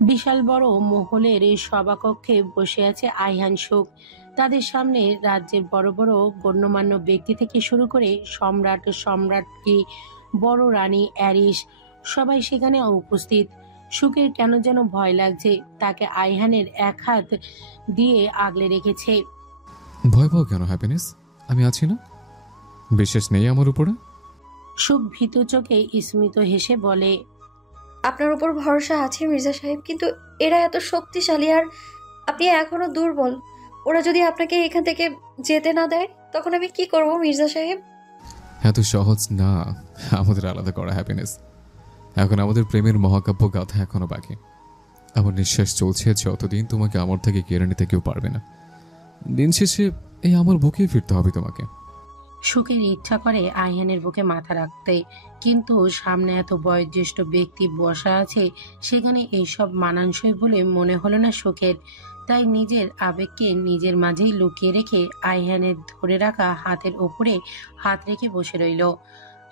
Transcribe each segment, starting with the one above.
বিশাল বড় মহলের এই সভাকক্ষে বসে আছে আইহান সুখ। তাদের সামনে রাজ্যের বড় বড় গণ্যমান্য ব্যক্তি থেকে শুরু করে সম্রাট, সম্রাজ্ঞী, বড় রানী অ্যারিস সবাই সেখানে উপস্থিত। সুখের কেন যেন ভয় লাগছে, তাকে আইহানের এক হাত দিয়ে আগলে রেখেছে। ভয় পাও কেন হ্যাপিনেস? আমি আছি না? বিশ্বাস নেই আমার উপরে? সুখ ভীতু চোখে স্মিত হেসে বলে, আপনার উপর ভরসা আছে মির্জা সাহেব, কিন্তু এরা এত শক্তিশালী আর আপনি এখনো দুর্বল। ওরা যদি আপনাকে এখান থেকে যেতে না দেয় তখন আমি কি করব মির্জা সাহেব? এত সহজ না আমাদের আলাদা করা হ্যাপিনেস। এখন আমাদের প্রেমের মহাকাব্য গাথা এখনো বাকি। আমার নিঃশ্বাস চলছে যতদিন তোমাকে আমার থেকে কেড়ে নিতে কেউ পারবে না। দিন শেষে এই আমার বুকেই ফিরতে হবে তোমাকে। সুখের ইচ্ছা করে আইহানের বুকে মাথা রাখতে, কিন্তু সামনে এত বয়োজ্যেষ্ঠ ব্যক্তি বসা আছে, সেখানে এইসব মানানসই বলে মনে হলো না সুখের। তাই নিজের আবেগকে নিজের মাঝেই লুকিয়ে রেখে আইহানের ধরে রাখা হাতের ওপরে হাত রেখে বসে রইল।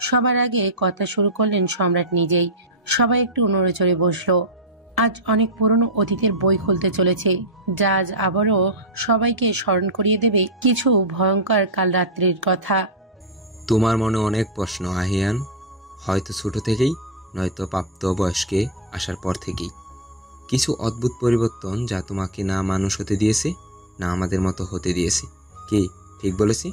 সবার আগে কথা শুরু করলেন সম্রাট নিজেই। সবাই একটু নড়েচড়ে বসলো। আজ অনেক পুরনো অতীতের বই খুলতে চলেছে, যা আজ আবারও সবাইকে স্মরণ করিয়ে দেবে কিছু ভয়ঙ্কর কাল রাত্রির কথা। তোমার মনে অনেক প্রশ্ন আহিয়ান, হয়তো ছোট থেকেই, নয়তো প্রাপ্ত বয়স্কে আসার পর থেকেই। কিছু অদ্ভুত পরিবর্তন যা তোমাকে না মানুষ হতে দিয়েছে, না আমাদের মতো হতে দিয়েছে। কি ঠিক বলেছি?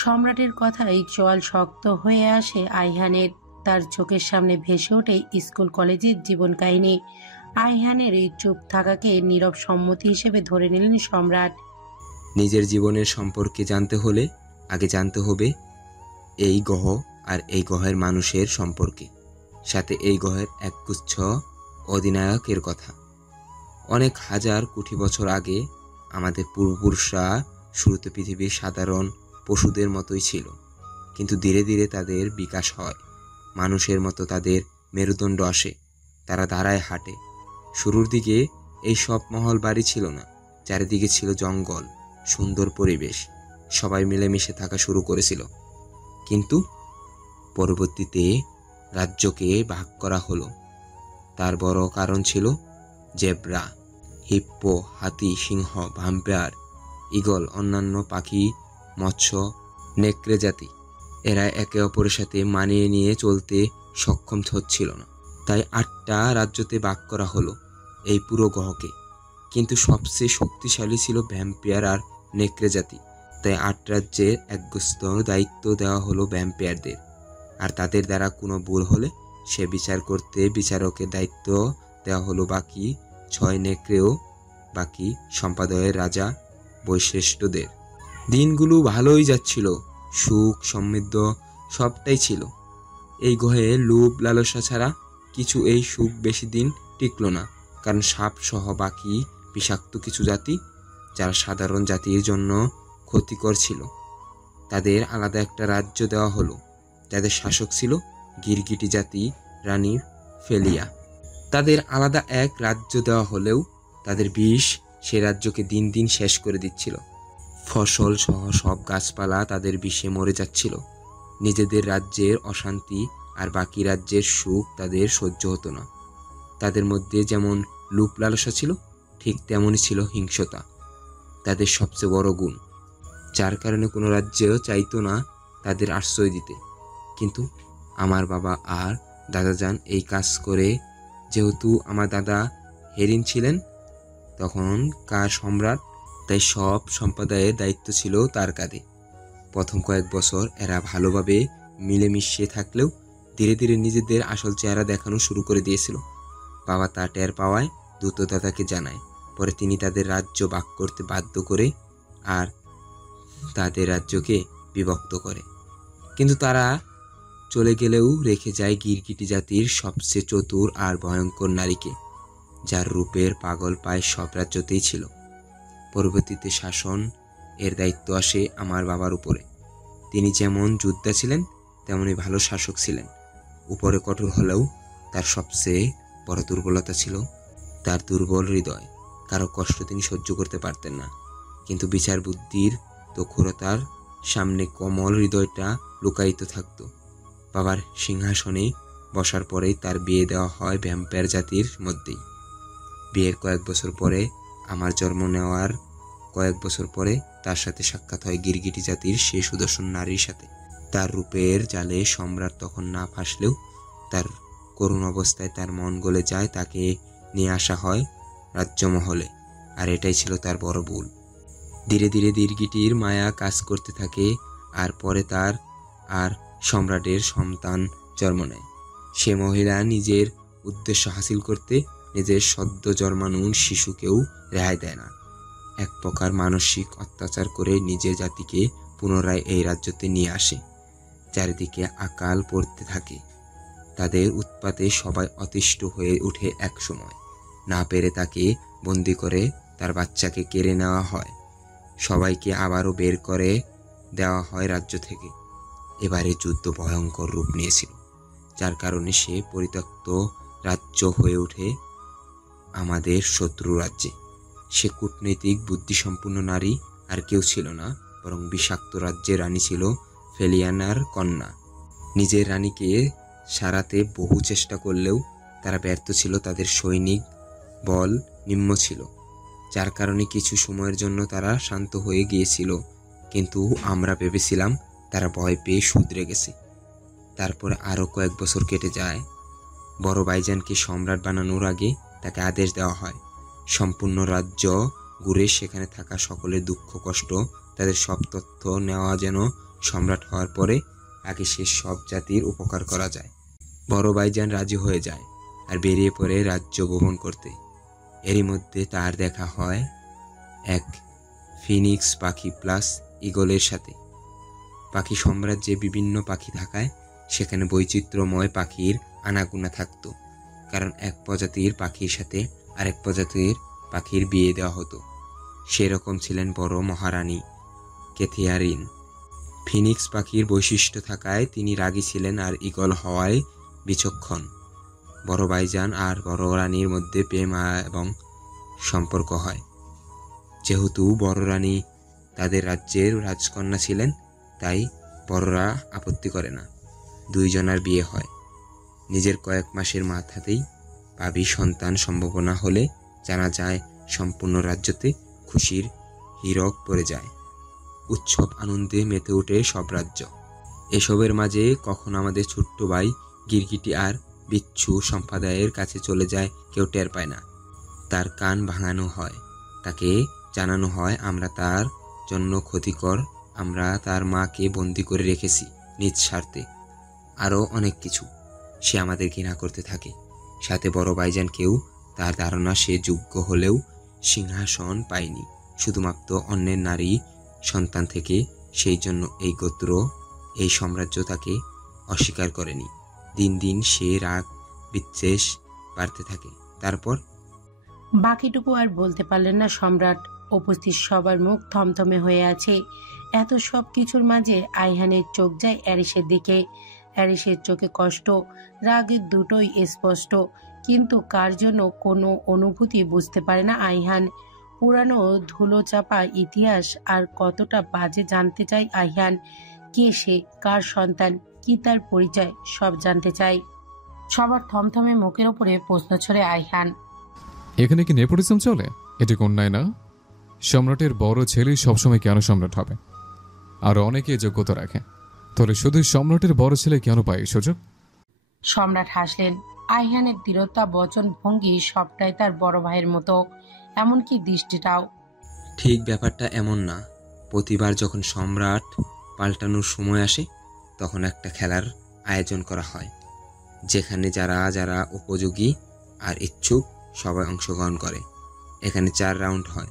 সম্রাটের কথাই চোয়াল শক্ত হয়ে আসে আইহানের। তার চোখের সামনে ভেসে ওঠে স্কুল কলেজের জীবন কাহিনী। আইহানের এই চুপ থাকাকে নীরব সম্মতি হিসেবে ধরে নিলেন সম্রাট। নিজের জীবনের সম্পর্কে জানতে হলে আগে জানতে হবে এই গ্রহ আর এই গ্রহের মানুষের সম্পর্কে, সাথে এই গ্রহের একগুচ্ছ অধিনায়কের কথা। অনেক হাজার কোটি বছর আগে আমাদের পূর্বপুরুষরা শুরুতে পৃথিবীর সাধারণ পশুদের মতোই ছিল, কিন্তু ধীরে ধীরে তাদের বিকাশ হয়। মানুষের মতো তাদের মেরুদণ্ড আসে, তারা দাঁড়ায় হাঁটে। শুরুর দিকে এই সব মহল বাড়ি ছিল না, চারিদিকে ছিল জঙ্গল, সুন্দর পরিবেশ, সবাই মিলেমিশে থাকা শুরু করেছিল। কিন্তু পরবর্তীতে রাজ্যকে ভাগ করা হলো। তার বড় কারণ ছিল জেব্রা, হিপ্পো, হাতি, সিংহ, ভ্যাম্পায়ার, ঈগল, অন্যান্য পাখি, মৎস্য, নেকড়ে জাতি। এরা একে অপরের সাথে মানিয়ে নিয়ে চলতে সক্ষম হচ্ছিল না, তাই 8টা রাজ্যতে ভাগ করা হলো এই পুরো গ্রহকে। কিন্তু সবচেয়ে শক্তিশালী ছিল ভ্যাম্পায়ার আর নেকড়ে জাতি, তাই 8 রাজ্যের একগুচ্ছ দায়িত্ব দেওয়া হলো ভ্যাম্পায়ারদের। আর তাদের দ্বারা কোনো ভুল হলে সে বিচার করতে বিচারকের দায়িত্ব দেওয়া হলো বাকি 6 নেকড়ে ও বাকি সম্প্রদায়ের রাজা বৈশ্রেষ্ঠদের। দিনগুলো ভালোই যাচ্ছিল, সুখ সমৃদ্ধ সবটাই ছিল। এই গ্রহে লোভ লালসা ছাড়া কিছু। এই সুখ বেশি দিন টিকল না, কারণ সাপ সহ বাকি বিষাক্ত কিছু জাতি, যারা সাধারণ জাতির জন্য ক্ষতিকর ছিল, তাদের আলাদা একটা রাজ্য দেওয়া হলো, যাদের শাসক ছিল গিরগিটি জাতি রানী ফেলিয়া। তাদের আলাদা এক রাজ্য দেওয়া হলেও তাদের বিষ সে রাজ্যকে দিন দিন শেষ করে দিচ্ছিল। ফসল সহ সব গাছপালা তাদের বিষে মরে যাচ্ছিল। নিজেদের রাজ্যের অশান্তি আর বাকি রাজ্যের সুখ তাদের সহ্য হতো না। তাদের মধ্যে যেমন লোভ লালসা ছিল, ঠিক তেমনই ছিল হিংসতা, তাদের সবচেয়ে বড় গুণ, যার কারণে কোনো রাজ্য চাইতো না তাদের আশ্রয় দিতে। কিন্তু আমার বাবা আর দাদাজান এই কাজ করে, যেহেতু আমার দাদা হেরিন ছিলেন তখনকার সম্রাট, তাই সব সম্প্রদায়ের দায়িত্ব ছিল তার কাঁধে। প্রথম কয়েক বছর এরা ভালোভাবে মিলেমিশে থাকলেও ধীরে ধীরে নিজেদের আসল চেহারা দেখানো শুরু করে দিয়েছিল। বাবা তা টের পাওয়ায় দ্রুত দাদাকে জানায়। পরে তিনি তাদের রাজ্য ভাগ করতে বাধ্য করে আর তাদের রাজ্যকে বিভক্ত করে। কিন্তু তারা চলে গেলেও রেখে যায় গিরগিটি জাতির সবচেয়ে চতুর আর ভয়ঙ্কর নারীকে, যার রূপের পাগল পায় সব রাজ্যতেই ছিল। পরবর্তীতে শাসন এর দায়িত্ব আসে আমার বাবার উপরে। তিনি যেমন যোদ্ধা ছিলেন তেমনি ভালো শাসক ছিলেন। উপরে কঠোর হলেও তার সবচেয়ে বড় দুর্বলতা ছিল তার দুর্বল হৃদয়। কারো কষ্ট তিনি সহ্য করতে পারতেন না, কিন্তু বিচার বুদ্ধির দক্ষতার সামনে কোমল হৃদয়টা লুকায়িত থাকত। বাবার সিংহাসনে বসার পরেই তার বিয়ে দেওয়া হয় ভ্যাম্পায়ার জাতির মধ্যেই। বিয়ের কয়েক বছর পরে, আমার জন্ম নেওয়ার কয়েক বছর পরে তার সাথে সাক্ষাৎ হয় গিরগিটি জাতির সেই সুদর্শন নারীর সাথে। তার রূপের জালে সম্রাট তখন না ফাঁসলেও তার করুণ অবস্থায় তার মন গলে যায়। তাকে নিয়ে আসা হয় রাজ্যমহলে, আর এটাই ছিল তার বড় ভুল। ধীরে ধীরে গিরগিটির মায়া কাজ করতে থাকে, আর পরে তার আর সম্রাটের সন্তান জন্ম নেয়। সে মহিলা নিজের উদ্দেশ্য হাসিল করতে নিজের সদ্য জন্মানো শিশুকেও রেহাই দেয় না। এক প্রকার মানসিক অত্যাচার করে নিজের জাতিকে পুনরায় এই রাজ্যতে নিয়ে আসে। চারিদিকে আকাল পড়তে থাকে। তাদের উৎপাতে সবাই অতিষ্ঠ হয়ে উঠে। এক সময় না পেরে তাকে বন্দি করে তার বাচ্চাকে কেড়ে নেওয়া হয়। সবাইকে আবারও বের করে দেওয়া হয় রাজ্য থেকে। এবারে যুদ্ধ ভয়ঙ্কর রূপ নিয়েছিল, যার কারণে সে পরিত্যক্ত রাজ্য হয়ে ওঠে আমাদের শত্রু রাজ্যে। সে কূটনৈতিক বুদ্ধিসম্পন্ন নারী আর কেউ ছিল না, বরং বিষাক্ত রাজ্যের রানী ছিল ফেলিয়ানার কন্যা। নিজের রানীকে সারাতে বহু চেষ্টা করলেও তারা ব্যর্থ ছিল। তাদের সৈনিক বল নিম্ন ছিল, যার কারণে কিছু সময়ের জন্য তারা শান্ত হয়ে গিয়েছিল, কিন্তু আমরা ভেবেছিলাম তারা ভয় পেয়ে শুধরে গেছে। তারপর আরও কয়েক বছর কেটে যায়। বড় ভাইজানকে সম্রাট বানানোর আগে তাকে আদেশ দেওয়া হয় সম্পূর্ণ রাজ্য ঘুরে সেখানে থাকা সকলের দুঃখ কষ্ট, তাদের সব তথ্য নেওয়া, যেন সম্রাট হওয়ার পরে আগে সে সব জাতির উপকার করা যায়। বড় ভাইজান রাজি হয়ে যায় আর বেরিয়ে পড়ে রাজ্য ভ্রমণ করতে। এরই মধ্যে তার দেখা হয় এক ফিনিক্স পাখি প্লাস ঈগলের সাথে। পাখি সাম্রাজ্যে বিভিন্ন পাখি থাকায় সেখানে বৈচিত্র্যময় পাখির আনাগোনা থাকতো, কারণ এক প্রজাতির পাখির সাথে আরেক প্রজাতির পাখির বিয়ে দেওয়া হতো। সেরকম ছিলেন বড় মহারানী কেথিয়ারিন। ফিনিক্স পাখির বৈশিষ্ট্য থাকায় তিনি রাগী ছিলেন, আর ঈগল হওয়ায় বিচক্ষণ। বড় ভাইজান আর বড় রানীর মধ্যে প্রেম এবং সম্পর্ক হয়। যেহেতু বড় রানী তাদের রাজ্যের রাজকন্যা ছিলেন, তাই বড়রা আপত্তি করে না। দুইজনার বিয়ে হয়। নিজের কয়েক মাসের মাথাতেই ভাবি সন্তান সম্ভাবনা হলে জানা যায় সম্পূর্ণ রাজ্যতে খুশির হীরক পড়ে যায়। উৎসব আনন্দে মেতে ওঠে সব রাজ্য। এসবের মাঝে কখন আমাদের ছোট্ট ভাই গিরগিটি আর বিচ্ছু সম্প্রদায়ের কাছে চলে যায় কেউ টের পায় না। তার কান ভাঙানো হয়, তাকে জানানো হয় আমরা তার জন্য ক্ষতিকর, আমরা তার মাকে বন্দি করে রেখেছি নিজ স্বার্থে, আরও অনেক কিছু। সে আমাদের ঘৃণা করতে থাকে। সাথে বড় ভাইজানকেও। তার ধারণা সে যোগ্য হলেও সিংহাসন পায়নি শুধুমাত্র অন্যের নারী সন্তান থেকে, সেই জন্য এই গোত্র, এই সাম্রাজ্য তাকে অস্বীকার করেনি। দিন দিন সে রাগ বিদ্বেষ বাড়তে থাকে। তারপর বাকিটুকু আর বলতে পারলেন না সম্রাট। উপস্থিত সবার মুখ থমথমে হয়ে আছে। এত সব কিছুর মাঝে আইহানের চোখ যায় অ্যারিসের দিকে। অ্যারিসের চোখে কষ্ট, রাগের দুটোই স্পষ্ট, কিন্তু কার জন্য কোনো অনুভূতি বুঝতে পারে না আইহান। পুরানো ধুলো চাপা ইতিহাস আর কতটা বাজে জানতে চায় আইহান। কে সে, কার সন্তান, কি তার পরিচয়, সব জানতে চায়। সবার থমথমে মুখের ওপরে প্রশ্ন ছড়ে আইহান। এখানে কি নেপোটিজম চলে? এটি অন্যায় না? সম্রাটের বড় ছেলে সবসময় কেন সম্রাট হবে? আর অনেকে যোগ্যতা রাখে, তাহলে শুধু সম্রাটের বড় ছেলে কেন পায় এই সুযোগ? সম্রাট হাসলেন। আইহানের দৃঢ়তা, বচন, ভঙ্গি সবটাই তার বড় ভাইয়ের মতো, এমনকি দৃষ্টিটাও। ঠিক ব্যাপারটা এমন না। প্রতিবার যখন সম্রাট পাল্টানোর সময় আসে, তখন একটা খেলার আয়োজন করা হয়, যেখানে যারা যারা উপযোগী আর ইচ্ছুক সবাই অংশগ্রহণ করে। এখানে 4 রাউন্ড হয়,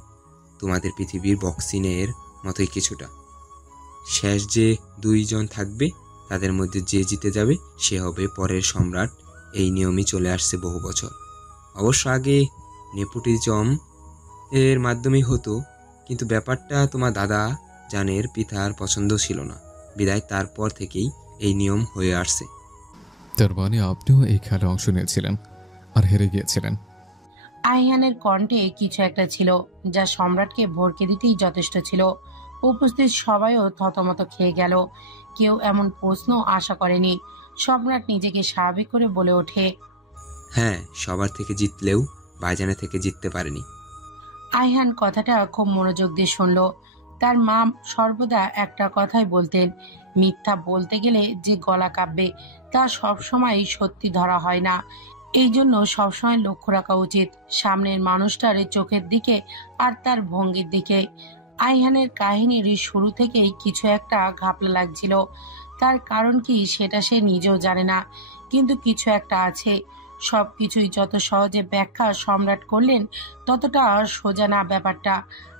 তোমাদের পৃথিবীর বক্সিংয়ের মতোই কিছুটা। শেষ যে 2 জন থাকবে, তাদের মধ্যে যে জিতে যাবে সে হবে পরের সম্রাট। এই নিয়মই চলে আসছে বহু বছর। অবশ্য আগে নেপোটিজম এর মাধ্যমেই হতো, কিন্তু ব্যাপারটা তোমার দাদা জানের পিতার পছন্দ ছিল না, বিদায় তারপর থেকেই এই নিয়ম হয়ে আসছে। তার মানে আপনিও এই খেলায় অংশ নিয়েছিলেন আর হেরে গিয়েছিলেন? আইহানের কণ্ঠে কিছু একটা ছিল যা সম্রাটকে ভরকে দিতেই যথেষ্ট ছিল। উপস্থিত সবাইও থতমত খেয়ে গেল। কেউ এমন প্রশ্ন আশা করেনি। সম্রাট নিজেকে স্বাভাবিক করে বলে ওঠে, হ্যাঁ, সবার থেকে জিতলেও ভাইজানের থেকে জিততে পারেনি। আইহান কথাটা খুব মনোযোগ দিয়ে শুনল। তার মা সর্বদা একটা কথাই বলতেন, মিথ্যা বলতে গেলে যে গলা কাঁপবে তা সবসময় সত্যি ধরা হয় না। এই জন্য সবসময় লক্ষ্য রাখা উচিত সামনের মানুষটার চোখের দিকে আর তার ভঙ্গির দিকে। আইহানের কাহিনীর শুরু থেকেই কিছু একটা ঘাপলা লাগছিল। তার কারণ কি সেটা সে নিজেও জানে না, কিন্তু কিছু একটা আছে। সবকিছুই যত সহজে ব্যাখ্যা সম্রাট করলেন ততটা সোজা না ব্যাপারটা,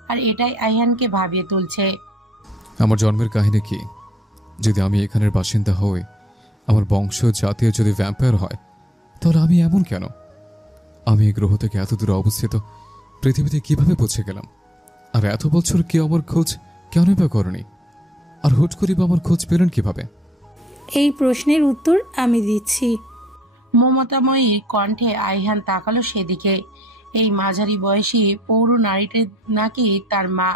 আর এটাই আইহানকে ভাবিয়ে তুলছে। আমার জন্মের কাহিনী কি? যদি আমি এখানের বাসিন্দা হই, আমার বংশ জাতীয় যদি ভ্যাম্পায়ার হয়, তাহলে আমি এমন কেন? আমি এই গ্রহ থেকে এত দূরে অবস্থিত পৃথিবীতে কিভাবে পৌঁছে গেলাম? আর এত বছর কেউ আমার খোঁজ কেনই বা করেনি? আর হুট করি বা আমার খোঁজ পেলেন কিভাবে? এই প্রশ্নের উত্তর আমি দিচ্ছি। মমতাময়ীর কণ্ঠে আইহান তাকালো সেদিকে। এই মাঝারি বয়সী পৌর নারীটির নাকি তার মা।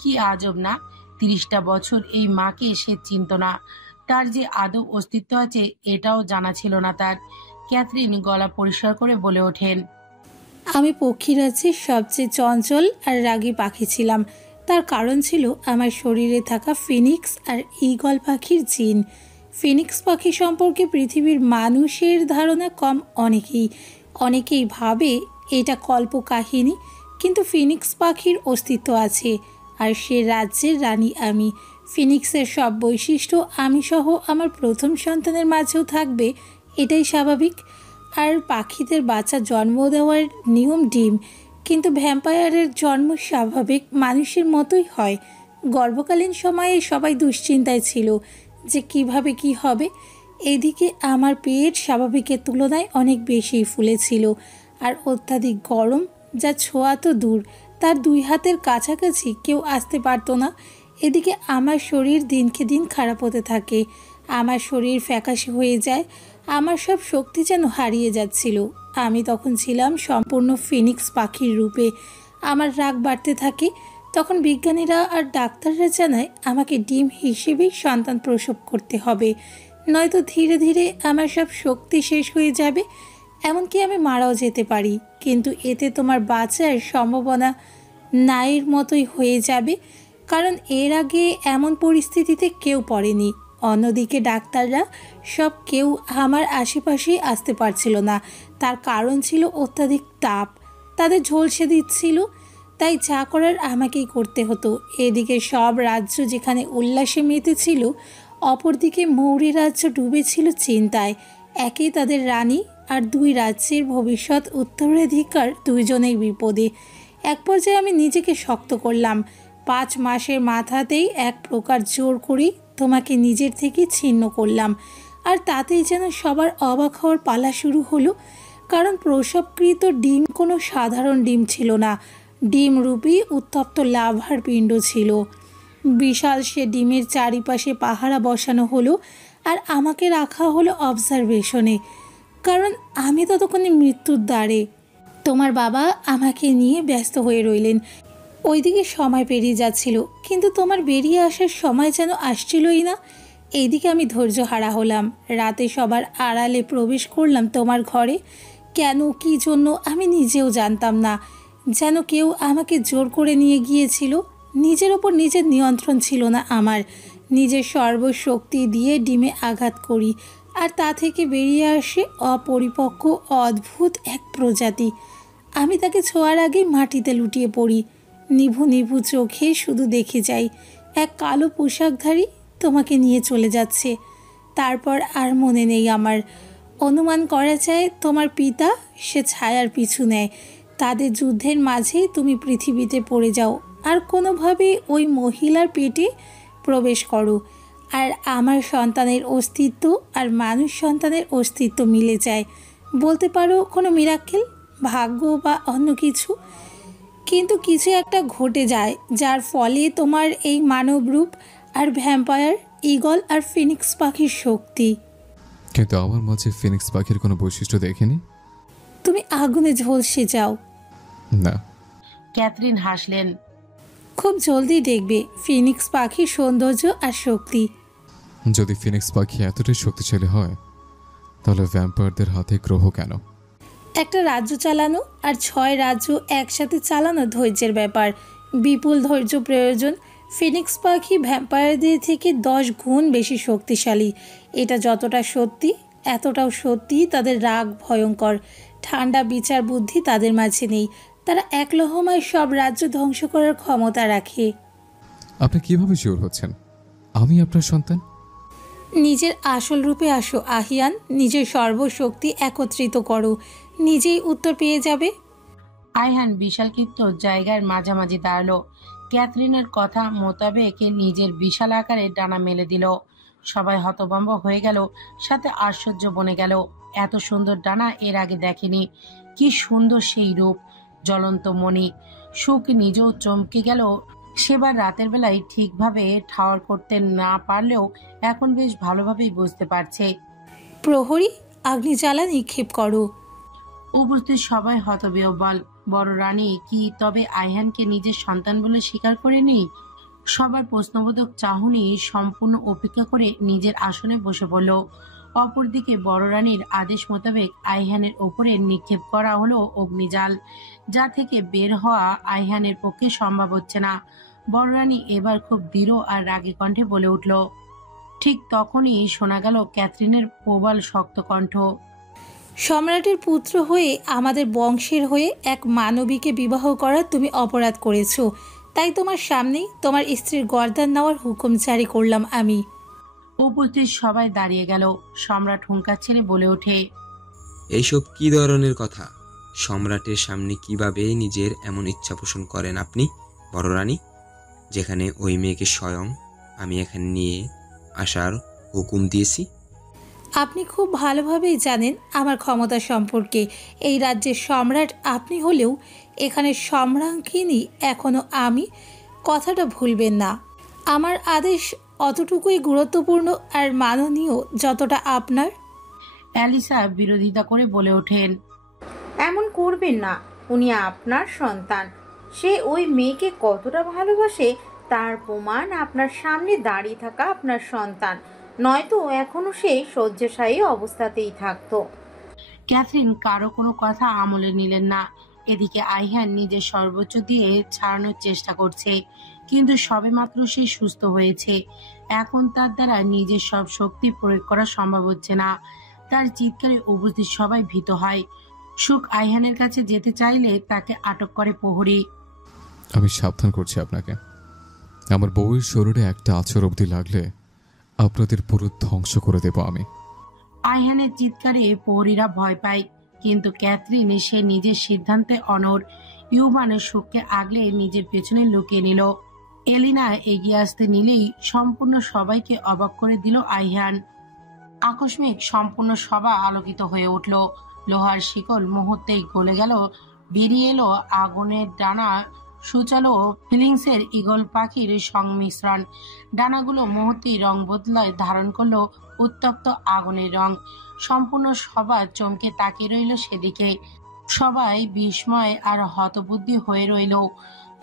কি আজব না, 30টা বছর এই মাকে সে চিনত না। তার যে আদৌ অস্তিত্ব আছে এটাও জানা ছিল না তার। ক্যাথরিন গলা পরিষ্কার করে বলে ওঠেন, আমি পক্ষীরাজ্যের সবচেয়ে চঞ্চল আর রাগী পাখি ছিলাম। তার কারণ ছিল আমার শরীরে থাকা ফিনিক্স আর ঈগল পাখির জিন। ফিনিক্স পাখি সম্পর্কে পৃথিবীর মানুষের ধারণা কম। অনেকেই ভাবে এটা কল্পকাহিনী, কিন্তু ফিনিক্স পাখির অস্তিত্ব আছে, আর সে রাজ্যের রানী আমি। ফিনিক্সের সব বৈশিষ্ট্য আমি সহ আমার প্রথম সন্তানের মাঝেও থাকবে, এটাই স্বাভাবিক। আর পাখিদের বাচ্চা জন্ম দেওয়ার নিয়ম ডিম, কিন্তু ভ্যাম্পায়ারের জন্ম স্বাভাবিক মানুষের মতোই হয়। গর্ভকালীন সময়ে সবাই দুশ্চিন্তায় ছিল যে কিভাবে কি হবে। এদিকে আমার পেট স্বাভাবিকের তুলনায় অনেক বেশি ফুলেছিল, আর অত্যাধিক গরম, যা ছোঁয়া তো দূর, তার 2 হাতের কাছাকাছি কেউ আসতে পারতো না। এদিকে আমার শরীর দিনকে দিন খারাপ হতে থাকে, আমার শরীর ফ্যাকাশে হয়ে যায়, আমার সব শক্তি যেন হারিয়ে যাচ্ছিল। আমি তখন ছিলাম সম্পূর্ণ ফিনিক্স পাখির রূপে। আমার রাগ বাড়তে থাকে। তখন বিজ্ঞানীরা আর ডাক্তাররা জানায় আমাকে ডিম হিসেবেই সন্তান প্রসব করতে হবে, নয়তো ধীরে ধীরে আমার সব শক্তি শেষ হয়ে যাবে, এমনকি আমি মারাও যেতে পারি। কিন্তু এতে তোমার বাঁচার সম্ভাবনা নাইয়ের মতোই হয়ে যাবে, কারণ এর আগে এমন পরিস্থিতিতে কেউ পড়েনি। অন্যদিকে ডাক্তাররা কেউ আমার আশেপাশেই আসতে পারছিল না। তার কারণ ছিল অত্যাধিক তাপ, তাদের ঝলসে দিচ্ছিল, তাই যা করার আমাকেই করতে হতো। এদিকে সব রাজ্য যেখানে উল্লাসে মেতেছিল, অপরদিকে মৌরি রাজ্য ডুবেছিল চিন্তায়। একেই তাদের রানী, আর 2 রাজ্যের ভবিষ্যৎ উত্তরাধিকার দুইজনেই বিপদে। এক পর্যায়ে আমি নিজেকে শক্ত করলাম। 5 মাসের মাথাতেই এক প্রকার জোর করি তোমাকে নিজের থেকে ছিন্ন করলাম। আর তাতেই যেন সবার অবাক হওয়ার পালা শুরু হলো, কারণ প্রসবকৃত ডিম কোনো সাধারণ ডিম ছিল না। ডিমরূপী উত্তপ্ত লাভার পিণ্ড ছিল। বিশাল সে ডিমের চারিপাশে পাহারা বসানো হলো, আর আমাকে রাখা হলো অবজারভেশনে, কারণ আমি ততক্ষণে মৃত্যুর দ্বারে। তোমার বাবা আমাকে নিয়ে ব্যস্ত হয়ে রইলেন। ওইদিকে সময় পেরিয়ে যাচ্ছিল, কিন্তু তোমার বেরিয়ে আসার সময় যেন আসছিলই না। এইদিকে আমি ধৈর্য হারা হলাম। রাতে সবার আড়ালে প্রবেশ করলাম তোমার ঘরে। কেন, কী জন্য আমি নিজেও জানতাম না। যেন কেউ আমাকে জোর করে নিয়ে গিয়েছিল। নিজের ওপর নিজের নিয়ন্ত্রণ ছিল না আমার। নিজের সর্বশক্তি দিয়ে ডিমে আঘাত করি, আর তা থেকে বেরিয়ে আসে অপরিপক্ক অদ্ভুত এক প্রজাতি। আমি তাকে ছোঁয়ার আগেই মাটিতে লুটিয়ে পড়ি। নিভু নিভু চোখে শুধু দেখে যাই এক কালো পোশাকধারী তোমাকে নিয়ে চলে যাচ্ছে। তারপর আর মনে নেই আমার। অনুমান করা যায় তোমার পিতা সে ছায়ার পিছু নেয়। তাদের যুদ্ধের মাঝেই তুমি পৃথিবীতে পড়ে যাও, আর কোনোভাবে ওই মহিলার পেটে প্রবেশ করো, আর আমার সন্তানের অস্তিত্ব আর মানুষ সন্তানের অস্তিত্ব মিলে যায়। বলতে পারো কোনো মিরাক্কেল, ভাগ্য বা অন্য কিছু। কিন্তু কিছু একটা ঘটে যায়, যার ফলে তোমার এই মানব রূপ আর ভ্যাম্পায়ার, ঈগল আর ফিনিক্স পাখির শক্তি। কিন্তু আমার মাঝে ফিনিক্স পাখির কোনো বৈশিষ্ট্য দেখিনি। তুমি আগুনে ঝলসে যাও। না। ক্যাথরিন হাসলেন। খুব জলদি দেখবে ফিনিক্স পাখির সৌন্দর্য আর শক্তি। যদি ফিনিক্স পাখি এতটাই শক্তিশালী হয়, তাহলে ভ্যাম্পায়ারদের হাতে গ্রহ কেন? একটা রাজ্য চালানো আর 6 রাজ্য একসাথে চালানো ধৈর্যের ব্যাপার, বিপুল ধৈর্য প্রয়োজন। ফিনিক্স পাখি ভ্যাম্পায়ারদের থেকে 10 গুণ বেশি শক্তিশালী। এটা যতটা সত্যি এতটাও সত্যি তাদের রাগ ভয়ঙ্কর। ঠান্ডা বিচার বুদ্ধি তাদের মাঝে নেই। তারা এক লহমায় সব রাজ্য ধ্বংস করার ক্ষমতা রাখে। আপনি কিভাবে শিওর হচ্ছেন আমি আপনার সন্তান? নিজের আসল রূপে আসো আহিয়ান, নিজের সর্বশক্তি একত্রিত করো, নিজেই উত্তর পেয়ে যাবে। আয়হান বিশালকৃত জায়গার মাঝামাঝি দাঁড়ালো। ক্যাথরিনের কথা মোতাবেক নিজের বিশাল আকারে ডানা মেলে দিল। সবাই হতভম্ব হয়ে গেল, সাথে আশ্চর্য বনে গেল। এত সুন্দর ডানা এর আগে দেখেনি। কি সুন্দর সেই রূপ, জ্বলন্ত মণি। সুখ নিজেও চমকে গেল। সেবার রাতের বেলায় ঠিকভাবে ঠাওয়ার করতে না পারলেও এখন বেশ ভালোভাবেই বুঝতে পারছে। প্রহরী, অগ্নিজ্বালা নিক্ষেপ করো। উপস্থিত সবাই হতবিহ্বল। বড় রানী কি তবে আয়হানকে নিজের সন্তান বলে স্বীকার করেনি? সবার প্রশ্নবোধক চাহনি সম্পূর্ণ উপেক্ষা করে নিজের আসনে বসে পড়ল। অপরদিকে বড় রানীর আদেশ মোতাবেক আয়হানের ওপরে নিক্ষেপ করা হলো অগ্নিজাল, যা থেকে বের হওয়া আয়হানের পক্ষে সম্ভব হচ্ছে না। বড় রানী এবার খুব দৃঢ় আর রাগী কণ্ঠে বলে উঠল। ঠিক তখনই শোনা গেল ক্যাথরিনের প্রবল শক্ত কণ্ঠ। সম্রাটের পুত্র হয়ে আমাদের বংশের হয়ে এক মানবীকে বিবাহ করার তুমি অপরাধ করেছো, তাই তোমার সামনেই তোমার স্ত্রীর গর্দান নেওয়ার হুকুম জারি করলাম আমি। উপস্থিত সবাই দাঁড়িয়ে গেল। সম্রাট হুঙ্কার ছেড়ে বলে ওঠে, এইসব কি ধরনের কথা? সম্রাটের সামনে কিভাবে নিজের এমন ইচ্ছা পোষণ করেন আপনি বড় রানী, যেখানে ওই মেয়েকে স্বয়ং আমি এখানে নিয়ে আসার হুকুম দিয়েছি? আপনি খুব ভালোভাবেই জানেন আমার ক্ষমতা সম্পর্কে। এই রাজ্যের সম্রাট আপনি হলেও এখানে সম্রাজ্ঞিনী এখনও আমি, কথাটা ভুলবেন না। আমার আদেশ অতটুকুই গুরুত্বপূর্ণ আর মাননীয় যতটা আপনার। অ্যালিসা বিরোধিতা করে বলে ওঠেন, এমন করবেন না, উনি আপনার সন্তান। সে ওই মেয়েকে কতটা ভালোবাসে তার প্রমাণ আপনার সামনে দাঁড়িয়ে থাকা আপনার সন্তান, নয়তো এখনো সে শয্যাশায়ী অবস্থাতেই থাকতো। ক্যাথরিন কারো কোনো কথা আমলে নিলেন না। এদিকে আয়হান নিজের সর্বোচ্চ দিয়ে ছাড়ানোর চেষ্টা করছে, কিন্তু সবেমাত্র সে সুস্থ হয়েছে। এখন তার দ্বারা নিজের সব শক্তি প্রয়োগ করা সম্ভব হচ্ছে না। তার চিৎকারে উপস্থিত সবাই ভীত হয়। সুখ আয়হানের কাছে যেতে চাইলে তাকে আটক করে প্রহরী। আমি সাবধান করছি আপনাকে, আমার বউয়ের শরীরে একটা আছর অবধি লাগলে আপনাদের পুরো ধ্বংস করে দেব আমি। আয়হানের চিৎকারে প্রহরীরা ভয় পায়, কিন্তু ক্যাথরিন সে নিজের সিদ্ধান্তে অনড়। ইউবানের সুখকে আগলে নিজের পেছনে লুকিয়ে নিল। এলিনা এগিয়ে আসতে নিলেই সম্পূর্ণ সবাইকে অবাক করে দিল আয়হান। আকস্মিক সম্পূর্ণ সভা আলোকিত হয়ে উঠল। লোহার শিকল মুহূর্তেই গলে গেল। বেরিয়ে এলো আগুনের ডানা, সুচালো ফিলিংসের ঈগল পাখির সংমিশ্রণ। ডানাগুলো মুহূর্তেই রং বদলায় ধারণ করলো উত্তপ্ত আগুনের রং। সম্পূর্ণ সভা চমকে তাকিয়ে রইল সেদিকে। সবাই বিস্ময় আর হতবুদ্ধি হয়ে রইল।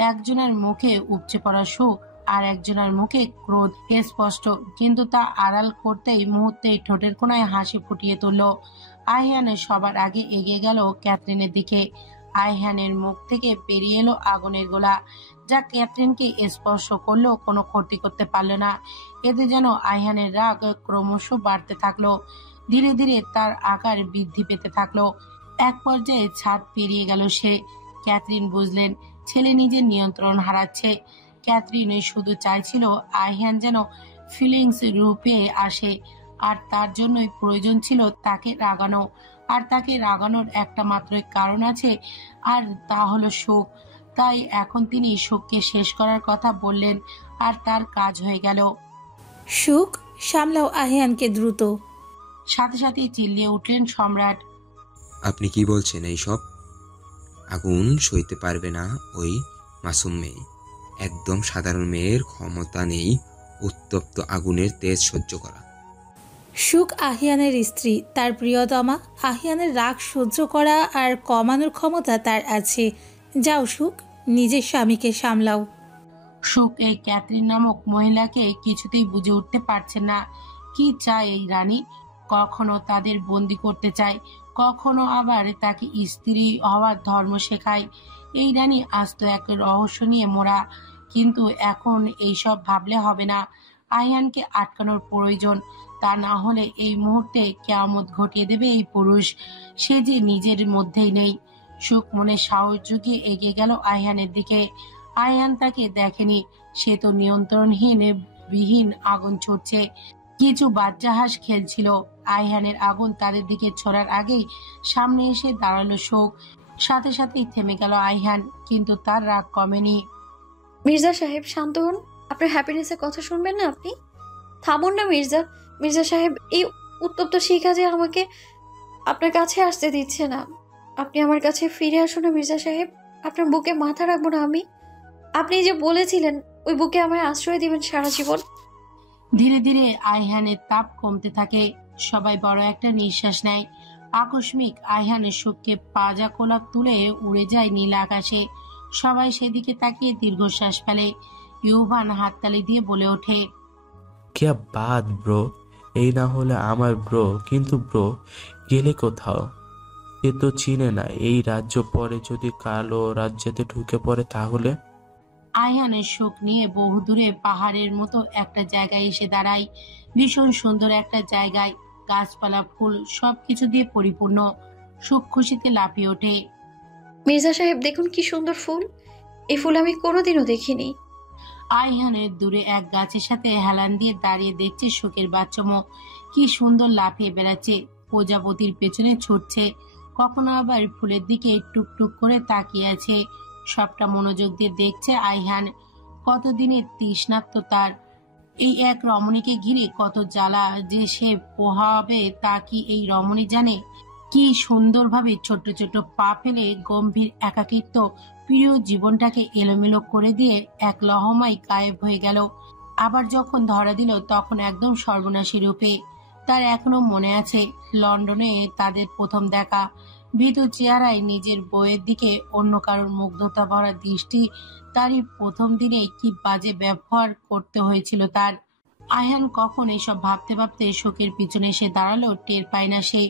একজনের মুখে উপচে পড়া সুখ আর একজনের মুখে ক্রোধ স্পষ্ট, কিন্তু তা আড়াল করতেই মুহূর্তেই ঠোঁটের কোণায় হাসি ফুটিয়ে তুলল। আয়হান সবার আগে এগিয়ে গেল ক্যাথরিনের দিকে। আয়হানের মুখ থেকে বেরিয়ে এলো আগুনের গোলা, যা ক্যাথরিনকে স্পর্শ করলেও কোনো ক্ষতি করতে পারল না। এতে যেন আয়হানের রাগ ক্রমশ বাড়তে থাকলো। ধীরে ধীরে তার আকার বৃদ্ধি পেতে থাকলো। এক পর্যায়ে ছাদ পেরিয়ে গেল সে। ক্যাথরিন বুঝলেন ছেলে নিজের নিয়ন্ত্রণ হারাচ্ছে। ক্যাথরিন শুধু চাইছিল আয়হান যেন ফিলিংস রূপে আসে, আর তার জন্যই প্রয়োজন ছিল তাকে রাগানো। আর তাকে রাগানোর একটা মাত্রই কারণ আছে, আর তা হলো সুখ। তাই এখন তিনি সুখকে শেষ করার কথা বললেন, আর তার কাজ হয়ে গেল। সুখ, সামলাও আহিয়ানকে দ্রুত। সাথে সাথে চিল্লিয়ে উঠলেন সম্রাট। আপনি কি বলছেন এইসব? আগুন সইতে পারবে না ওই মাসুম মেয়ে। একদম সাধারণ মেয়ের ক্ষমতা নেই উত্তপ্ত আগুনের তেজ সহ্য করা। সুখ আহিয়ানের স্ত্রী, তার প্রিয়তমা। আহিয়ানের রাগ সহ্য করা আর কমানোর ক্ষমতা তার আছে। যাও সুখ, নিজের স্বামীকে সামলাও। সুখ এই ক্যাথরিন নামক মহিলাকে কিছুতেই বুঝে উঠতে পারছে না। কি চায় এই রানী? কখনো তাদের বন্দি করতে চায়, কখনো আবার তাকে স্ত্রী হওয়ার ধর্ম শেখায়। এই রানী আস্ত এক রহস্য নিয়ে মোড়া। কিন্তু এখন এইসব ভাবলে হবে না, আয়ানকে আটকানোর প্রয়োজন। তা না হলে এই মুহূর্তে কেয়ামত ঘটিয়ে দেবে এই পুরুষ। সে যে নিজের মধ্যেই নেই। সুখ মনে সাহস জুগিয়ে এগিয়ে গেল আয়হানের দিকে। আয়হান তাকে দেখেনি, সে তো নিয়ন্ত্রণহীন বিহীন আগুন ছুটছে। কিছু বাচ্চা হাঁস খেলছিল। আয়হানের আগুন তাদের দিকে ছড়ার আগেই সামনে এসে দাঁড়ালো শোক। সাথে সাথেই থেমে গেল আয়হান, কিন্তু তার রাগ কমেনি। মির্জা সাহেব শান্ত হন, আপনার হ্যাপিনেসের কথা শুনবেন না আপনি? থামুন না মির্জা। মির্জা সাহেব, এই উত্তপ্ত শিখা যে আমাকে আপনার কাছে আসতে দিচ্ছে না। আপনি আমার কাছে ফিরে আসুন না মির্জা সাহেব। আপনার বুকে মাথা রাখবো না আমি? আপনি যে বলেছিলেন ওই বুকে আমায় আশ্রয় দিবেন সারা জীবন। ধীরে ধীরে আয়হানের তাপ কমতে থাকে। সবাই বড় একটা নিঃশ্বাস নেয়। আকস্মিক আয়হানের সুখকে পাজা কোলা তুলে উড়ে যায় নীল আকাশে। সবাই সেদিকে তাকিয়ে দীর্ঘশ্বাস ফেলে। ইউভান হাততালি দিয়ে বলে ওঠে, क्या बात ব্রো, এই না হলে আমার ব্রো, কিন্তু ব্রো গেলে কোথাও? সে তো চিনে না এই রাজ্য, পরে যদি কালো রাজ্যেতে ঢুকে পড়ে তাহলে? আয়হানের সুখ নিয়ে বহুদূরে পাহাড়ের মতো একটা জায়গায় এসে দাঁড়ায়। ভীষণ সুন্দর একটা জায়গায়, গাছপালা ফুল সবকিছু দিয়ে পরিপূর্ণ। সুখ খুশিতে লাফিয়ে ওঠে। মির্জা সাহেব দেখুন কি সুন্দর ফুল, এই ফুল আমি কোনোদিনও দেখিনি। আয়হানের দূরে এক গাছের সাথে হেলান দিয়ে দাঁড়িয়ে দেখছে শোকের বাচ্চমো কি সুন্দর লাফিয়ে বেড়াচ্ছে, প্রজাপতির পেছনে ছুটছে, কখনো আবার ফুলের দিকে টুকটুক করে তাকিয়ে আছে। সবটা মনোযোগ দিয়ে দেখছে আয়হান। কতদিনের তৃষ্ণার্ত তার। এই এক রমণীকে ঘিরে কত জ্বালা যে সে পোহাবে তা কি এই রমণী জানে? কি সুন্দরভাবে ছোট্ট ছোট্ট পা ফেলে গম্ভীর একাকিত্ব প্রিয় জীবনটাকে এলোমেলো করে দিয়ে এক লহমায় গায়েব হয়ে গেল। আবার যখন ধরা দিল তখন একদম সর্বনাশী রূপে। তার এখনো মনে আছে লন্ডনে তাদের প্রথম দেখা। ভীতু চেহারায় নিজের বইয়ের দিকে অন্য কারোর মুগ্ধতা ভরা দৃষ্টি। তারই প্রথম দিনে কি বাজে ব্যবহার করতে হয়েছিল তার। আয়হান কখন এসব ভাবতে ভাবতে শোকের পিছনে এসে দাঁড়ালো টের পায় না সে।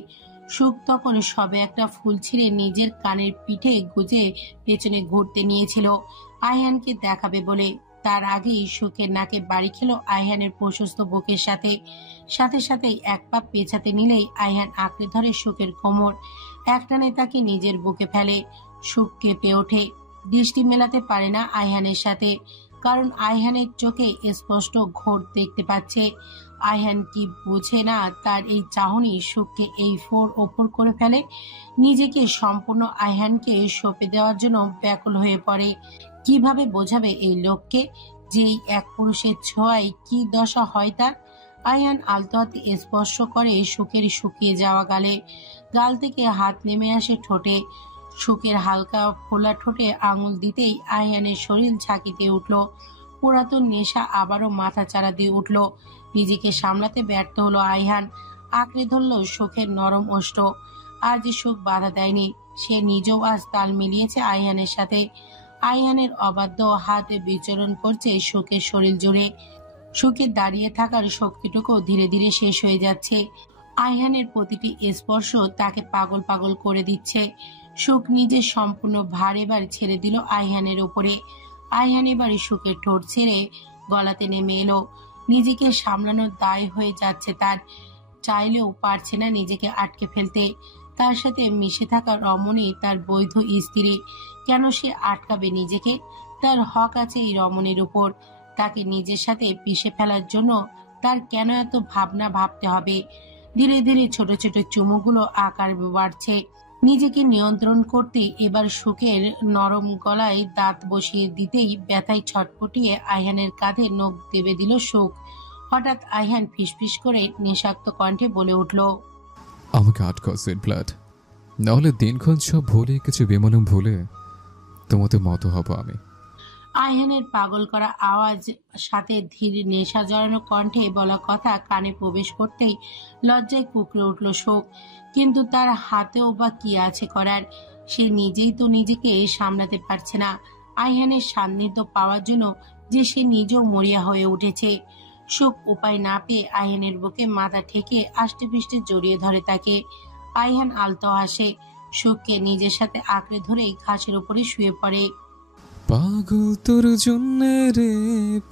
সুখ তখন সবে একটা ফুল ছিঁড়ে নিজের কানের পিঠে গুজে পেছনে ঘুরতে নিয়েছিল আয়হানকে দেখাবে বলে। তার আগেই সুখের নাকে বাড়ি খেল আয়হানের প্রশস্ত বুকের সাথে। সাথে সাথে এক পা পেছাতে নিলেই আয়হান আঁকড়ে ধরে সুখের কোমর। একটানে তাকে নিজের বুকে ফেলে। সুখ কেঁপে ওঠে, দৃষ্টি মেলাতে পারে না আয়হানের সাথে, কারণ আয়হানের চোখে স্পষ্ট ঘোর দেখতে পাচ্ছে। আয়হান কি বুঝে না তার এই চাহনি সুখকে এই ফোর ওপর করে ফেলে? নিজেকে সম্পূর্ণ আয়হানকে সঁপে দেওয়ার জন্য ব্যাকুল হয়ে পড়ে। কিভাবে বোঝাবে এই লোককে যে এই এক পুরুষের ছোঁয়ায় কি দশা হয় তার? আয়হান আলতো হাতে স্পর্শ করে সুখের শুকিয়ে যাওয়া গালে। গাল থেকে হাত নেমে আসে ঠোঁটে। সুখের হালকা ফোলা ঠোঁটে আঙুল দিতেই আয়হানের শরীর ঝাঁকিতে উঠল। পুরাতন নেশা আবারও মাথা চাড়া দিয়ে উঠল। নিজেকে সামলাতে ব্যর্থ হলো আয়হান। আঁকড়ে ধরল সুখের নরম ওষ্ঠ। আর যে সুখ বাধা দেয়নি, সে নিজেও আজ তাল মিলিয়েছে আয়হানের সাথে। আয়হানের অবাধ্য হাতে বিচরণ করছে সুখের শরীর জুড়ে। সুখের দাঁড়িয়ে থাকার শক্তিটুকু ধীরে ধীরে শেষ হয়ে যাচ্ছে। আয়হানের প্রতিটি স্পর্শ তাকে পাগল পাগল করে দিচ্ছে। সুখ নিজের সম্পূর্ণ ভার এবার ছেড়ে দিল আয়হানের উপরে। আয়হান এবার সুখের ঠোঁট ছেড়ে গলাতে নেমে এলো। নিজেকে সামলানোর দায় হয়ে যাচ্ছে তার। চাইলেও পারছে না নিজেকে আটকে ফেলতে। তার সাথে মিশে থাকা রমণী তার বৈধ স্ত্রী। কেন সে আটকাবে নিজেকে? তার হক আছে এই রমণীর উপর। তাকে নিজের সাথে পিষে ফেলার জন্য তার কেন এত ভাবনা ভাবতে হবে? ধীরে ধীরে ছোট ছোট চুমুগুলো আকার বাড়ছে। নিজেকে নিয়ন্ত্রণ করতে এবার সুখের নরম গলায় দাঁত বসিয়ে দিতেই ব্যথায় ছটপটিয়ে আয়হানের কাঁধে নখ দেবে দিল সুখ। হঠাৎ আয়হান ফিসফিস করে নেশাক্ত কণ্ঠে বলে উঠল, আমাকে আটকাও সুইট ব্লাড, নাহলে দিনক্ষণ সব ভুলে কিছু বেমালুম ভুলে তোমাদের মতো হব আমি। আয়হানের পাগল করা আওয়াজ সাথে ধীর নেশা জড়ানো কণ্ঠে বলা কথা কানে প্রবেশ করতেই লজ্জায় কুঁকড়ে উঠল শোক। কিন্তু তার হাতেও বা কি আছে করার? সে নিজেই তো নিজেকে সামলাতে পারছে না। আয়হানের সান্নিধ্য পাওয়ার জন্য যে সে নিজেও মরিয়া হয়ে উঠেছে। শোক উপায় না পেয়ে আয়হানের বুকে মাথা ঠেকে আষ্টে পৃষ্ঠে জড়িয়ে ধরে তাকে। আইহান আলতো হাসে, সুখকে নিজের সাথে আঁকড়ে ধরে ঘাসের উপরে শুয়ে পড়ে। পাগল তোর জন্যে রে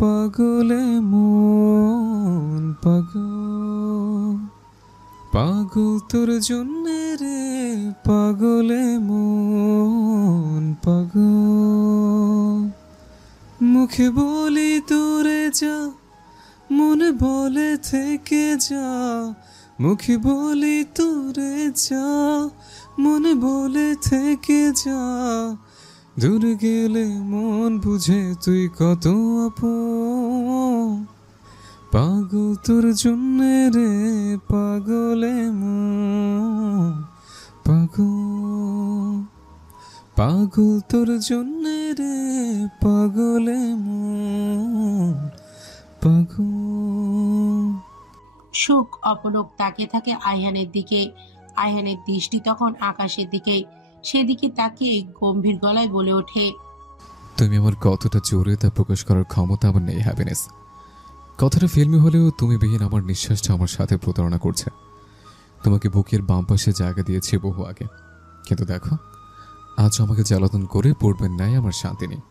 পাগলে মন পাগল, পাগল তোর জন্যে রে পাগলে মন পাগল। মুখে বলি তোরে যা, মনে বলে থেকে যা, মুখে বলি তোরে যা, মনে বলে থেকে যা। দূর গেলে মন বুঝে তুই কত আপন, পাগল তোর জন্যে রে পাগলে মন পাগল, পাগল তোর জন্যে রে পাগলে মন পাগল। সুখ অপলক তাকিয়ে থাকে আইহানের দিকে। আইহানের দৃষ্টি তখন আকাশের দিকে। সেদিকে তাকিয়ে গম্ভীর গলায় বলে ওঠে, তুমি আমার কতটা জোরে তা প্রকাশ করার ক্ষমতা আমার নেই হ্যাপিনেস। কথাটা ফিল্মি হলেও তুমি বিহীন আমার নিঃশ্বাসটা আমার সাথে প্রতারণা করছে। তোমাকে বুকের বাম পাশে জায়গা দিয়েছি বহু আগে, কিন্তু দেখো আজ আমাকে জ্বালাতন করে পড়বেন নাই আমার শান্তি নেই।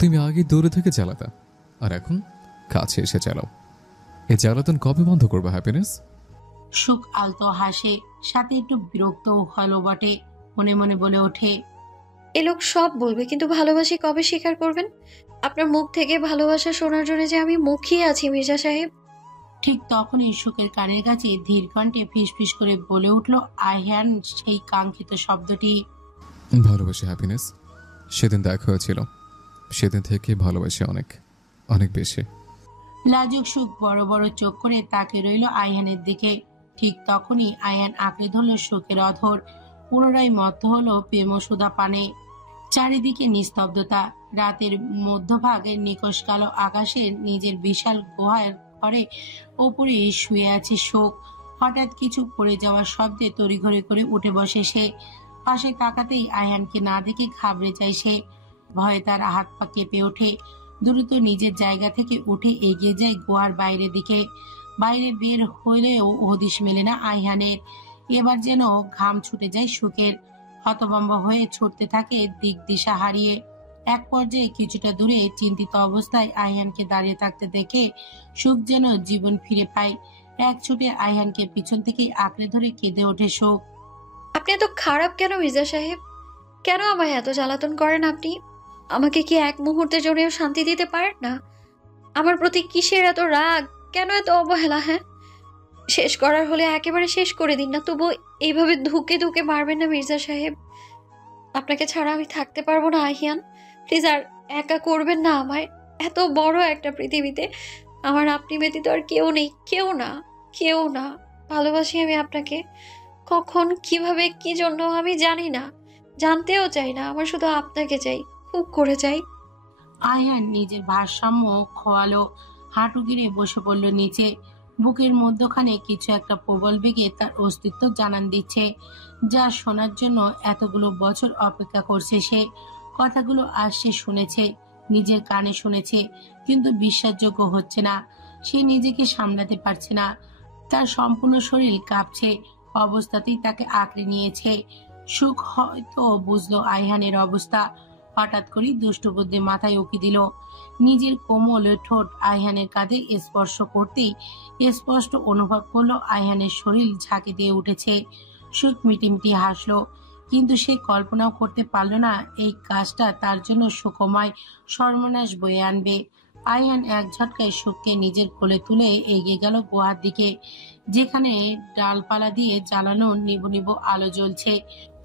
তুমি আগে দূরে থেকে জ্বালাতা, আর এখন কাছে এসে জ্বালাও। এই জ্বালাতন কবে বন্ধ করবে হ্যাপিনেস? সুখ আলতো হাসে, সাথে একটু বিরক্তও হলো বটে। মনে মনে বলে ওঠে, এ লোক সব বলবে, কিন্তু ভালোবাসি কবে স্বীকার করবেন? আপনার মুখ থেকে ভালোবাসা শোনার জন্য যে আমি মুখিয়ে আছি মির্জা সাহেব। ঠিক তখনই সুখের কানের কাছে ধীর কণ্ঠে ফিসফিস করে বলে উঠল আইহান সেই কাঙ্ক্ষিত শব্দটি। ভালোবাসি হ্যাপিনেস। সেদিন দেখা হয়েছিল, সেদিন থেকে ভালোবাসি অনেক অনেক বেশি। লাজুক সুখ বড় বড় চোখ করে তাকে রইল আইহানের দিকে। ঠিক তখনই আইহান আঁকড়ে ধরল সুখের অধর। পুনরায় মত্ত হলো প্রেমসুধা পানে। চারিদিকে নিস্তব্ধতা। রাতের মধ্যভাগে নিকশ কালো আকাশের নিজের বিশাল গুহার ঘরে ওপরে শুয়ে আছে শোক। হঠাৎ কিছু পড়ে যাওয়ার শব্দে তড়িঘড়ি করে উঠে বসে সে। পাশে তাকাতেই আইহানকে না দেখে ঘাবড়ে যায় সে। ভয়ে তার হাত পা কেঁপে ওঠে। দ্রুত নিজের জায়গা থেকে উঠে এগিয়ে যায় গুহার বাইরের দিকে। বাইরে বের হলেও হদিশ মেলে না আইহানের। এবার যেন ঘাম ছুটে যায় সুখের। হতভম্ব হয়ে ছুটতে থাকে দিক দিশা হারিয়ে। এক পর্যায়ে কিছুটা দূরে চিন্তিত অবস্থায় আইহানকে দাঁড়িয়ে থাকতে দেখে সুখ যেন জীবন ফিরে পায়। এক ছুটে আইহানকে পিছন থেকে আঁকড়ে ধরে কেঁদে ওঠে সুখ। আপনি এত খারাপ কেন মির্জা সাহেব? কেন আমায় এত জ্বালাতন করেন আপনি? আমাকে কি এক মুহূর্তের জন্যও শান্তি দিতে পারেন না? আমার প্রতি কিসের এত রাগ? কেন এত অবহেলা? হ্যাঁ, শেষ করার হলে একেবারে শেষ করে দিন না, তবু এইভাবে ধুকে ধুকে মারবেন না মির্জা সাহেব। আপনাকে ছাড়া আমি থাকতে পারবো না আহিয়ান। প্লিজ আর একা করবেন না আমায়। এত বড় একটা পৃথিবীতে আমার আপনি ব্যতীত আর কেউ নেই, কেউ না, কেউ না। ভালোবাসি আমি আপনাকে। কখন, কিভাবে, কি জন্য আমি জানি না, জানতেও চাই না। আমার শুধু আপনাকে চাই, খুব করে চাই। আয়হান নিজের ভারসাম্য খোয়ালো, হাঁটু গিরে বসে পড়ল নিচে। বুকের মধ্যখানে কিছু একটা প্রবল বেগে তার অস্তিত্ব জানান দিচ্ছে, যা শোনার জন্য এতগুলো বছর অপেক্ষা করছে সে। কথাগুলো আজ সে শুনেছে, নিজের কানে শুনেছে, কিন্তু বিশ্বাসযোগ্য হচ্ছে না। সে নিজেকে সামলাতে পারছে না। তার সম্পূর্ণ শরীর কাঁপছে। অবস্থাতেই তাকে আঁকড়ে নিয়েছে। সুখ হয়তো বুঝলো আয়হানের অবস্থা। হঠাৎ করেই দুষ্টবুদ্ধি মাথায় উকি দিল। নিজের কোমল ঠোঁট আয়হানের কাঁধে স্পর্শ করতেই স্পষ্ট অনুভব করলো আয়হানের শরীর ঝাঁকে দিয়ে উঠেছে। সুখ মিটিমিটি হাসলো, কিন্তু সে কল্পনাও করতে পারল না এই কাজটা তার জন্য সুখময় সর্বনাশ বয়ে আনবে। আয়হান এক ঝটকায় সুখকে নিজের কোলে তুলে এগিয়ে গেল গুহার দিকে, যেখানে ডালপালা দিয়ে জ্বালানো নিবু নিবু আলো জ্বলছে।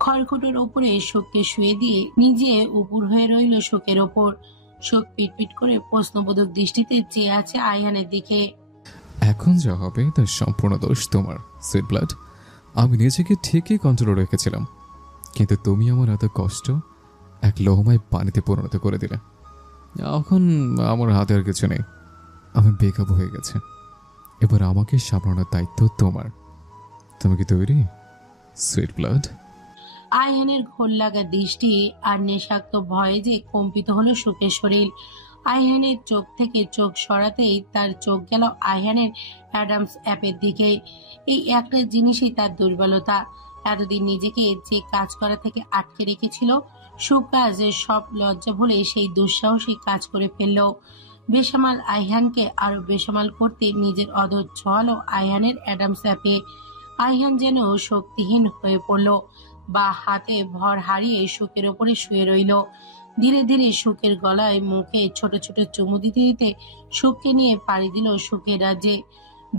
খড়কুটোর ওপরে সুখকে শুয়ে দিয়ে নিজে উপুর হয়ে রইল সুখের ওপর। সুখ পিটপিট করে প্রশ্নবোধক দৃষ্টিতে চেয়ে আছে আয়হানের দিকে। এখন যা হবে তার সম্পূর্ণ দোষ তোমার, সুইট ব্লাড। আমি নিজেকে ঠিকই কন্ট্রোলে রেখেছিলাম, কিন্তু তুমি আমার এত কষ্ট এক লোহমায় পানিতে পরিণত করে দিলে। এখন আমার হাতে আর কিছু নেই, আমি বেকাবু হয়ে গেছে। এবার আমাকে সামলানোর দায়িত্ব তোমার। তুমি কি তৈরি, সুইট ব্লাড? আয়হানের ঘোর লাগা দৃষ্টি আর নেশাক্ত ভয়ে যে কম্পিত হলো সুখের শরীর। আয়হানের চোখ থেকে চোখ সরাতেই তার চোখ গেল আয়হানের অ্যাডামস অ্যাপের দিকে। এই একটা জিনিসই তার দুর্বলতা। এতদিন নিজেকে যে কাজ করা থেকে আটকে রেখেছিল, সুখ কাজের সব লজ্জা ভুলে সেই দুঃসাহসী কাজ করে ফেলল। বেসামাল আইহানকে আরো বেসামাল করতে নিজের অধর ছোঁয়ালো আইহানের অ্যাডামস অ্যাপে। আইহান যেন শক্তিহীন হয়ে পড়ল, বা হাতে ভর হারিয়ে সুখের ওপরে শুয়ে রইল। ধীরে ধীরে সুখের গলায় মুখে ছোট ছোট চুমু দিতে দিতে সুখকে নিয়ে পাড়ি দিল সুখের রাজ্যে।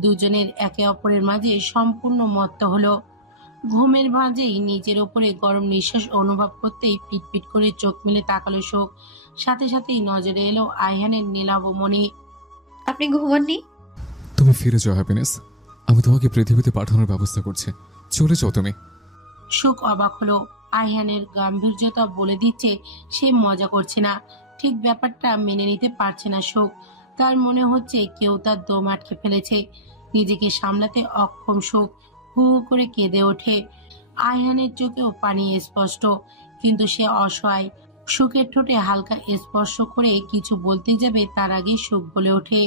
দুজনের একে অপরের মাঝে সম্পূর্ণ মত্ত হলো। ঘুমের ভাঁজেই নিজের ওপরে গরম নিঃশ্বাস অনুভব করতেই পিটপিট করে চোখ মেলে তাকালো সুখ। সাথে সাথেই নজরে এলো আইহানের নীলাভমণি। আপনি ঘুমাননি? তুমি ফিরে যাও হ্যাপিনেস, আমি তোমাকে পৃথিবীতে পাঠানোর ব্যবস্থা করছি, চলে যাও তুমি। সুখ অবাক হলো। আইহানের গাম্ভীর্যতা বলে দিচ্ছে সে মজা করছে না। ঠিক ব্যাপারটা মেনে নিতে পারছে না সুখ। তার মনে হচ্ছে কেউ তার দম আটকে ফেলেছে। নিজেকে সামলাতে অক্ষম সুখ হু হু করে কেঁদে ওঠে। আইহানের চোখেও পানি স্পষ্ট, কিন্তু সে অসহায়। সুখের ঠোঁটে হালকা স্পর্শ করে কিছু বলতে যাবে তার আগে সুখ বলে ওঠে,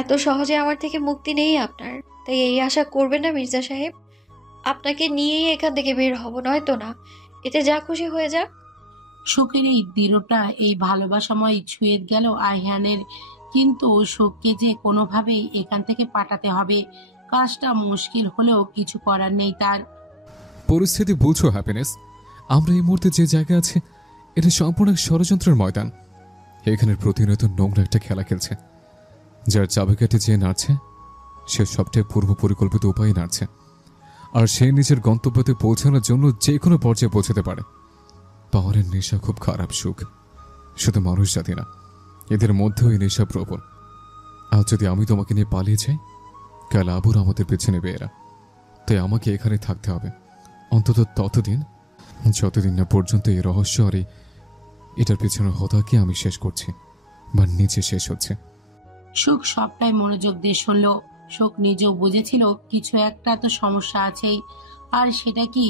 এত সহজে আমার থেকে মুক্তি নেই আপনার, তাই এই আশা করবেন না মির্জা সাহেব। আপনাকে নিয়েই এখান থেকে বের হব, নয়তো না। এতে যা খুশি হয়ে যাক। সুখের এই দৃঢ়টা, এই ভালোবাসাময় ছুঁয়ে গেল আইহানের। কিন্তু সুখকে যে কোনোভাবেই এখান থেকে পাঠাতে হবে। কাজটা মুশকিল হলেও কিছু করার নেই তার। পরিস্থিতি বুঝছো হ্যাপিনেস, আমরা এই মুহূর্তে যে জায়গায় আছি এটা সম্পূর্ণ এক ষড়যন্ত্রের ময়দান। এখানের প্রতিনিয়ত নোংরা একটা খেলা খেলছে। যার চাবিকাঠি যে নাড়ছে সে সবটাই পূর্ব পরিকল্পিত উপায়ে নাড়ছে, আর সে নিজের গন্তব্যতে পৌঁছানোর জন্য যে কোনো পর্যায়ে পৌঁছাতে পারে। পাওয়ারের নেশা খুব খারাপ সুখ, শুধু মানুষ জাতি না, এদের মধ্যেও এই নেশা প্রবল। আজ যদি আমি তোমাকে নিয়ে পালিয়ে যাই, কাল আবার আমাদের পেছনে নেবে এরা। তাই আমাকে এখানে থাকতে হবে, অন্তত ততদিন যতদিন না পর্যন্ত এই রহস্য আর এটার পেছনে হতাকে আমি শেষ করছি বা নিচে শেষ হচ্ছে। সুখ সবটাই মনোযোগ দিয়ে শুনল। সুখ নিজেও বুঝেছিল কিছু একটা তো সমস্যা আছেই, আর সেটা কি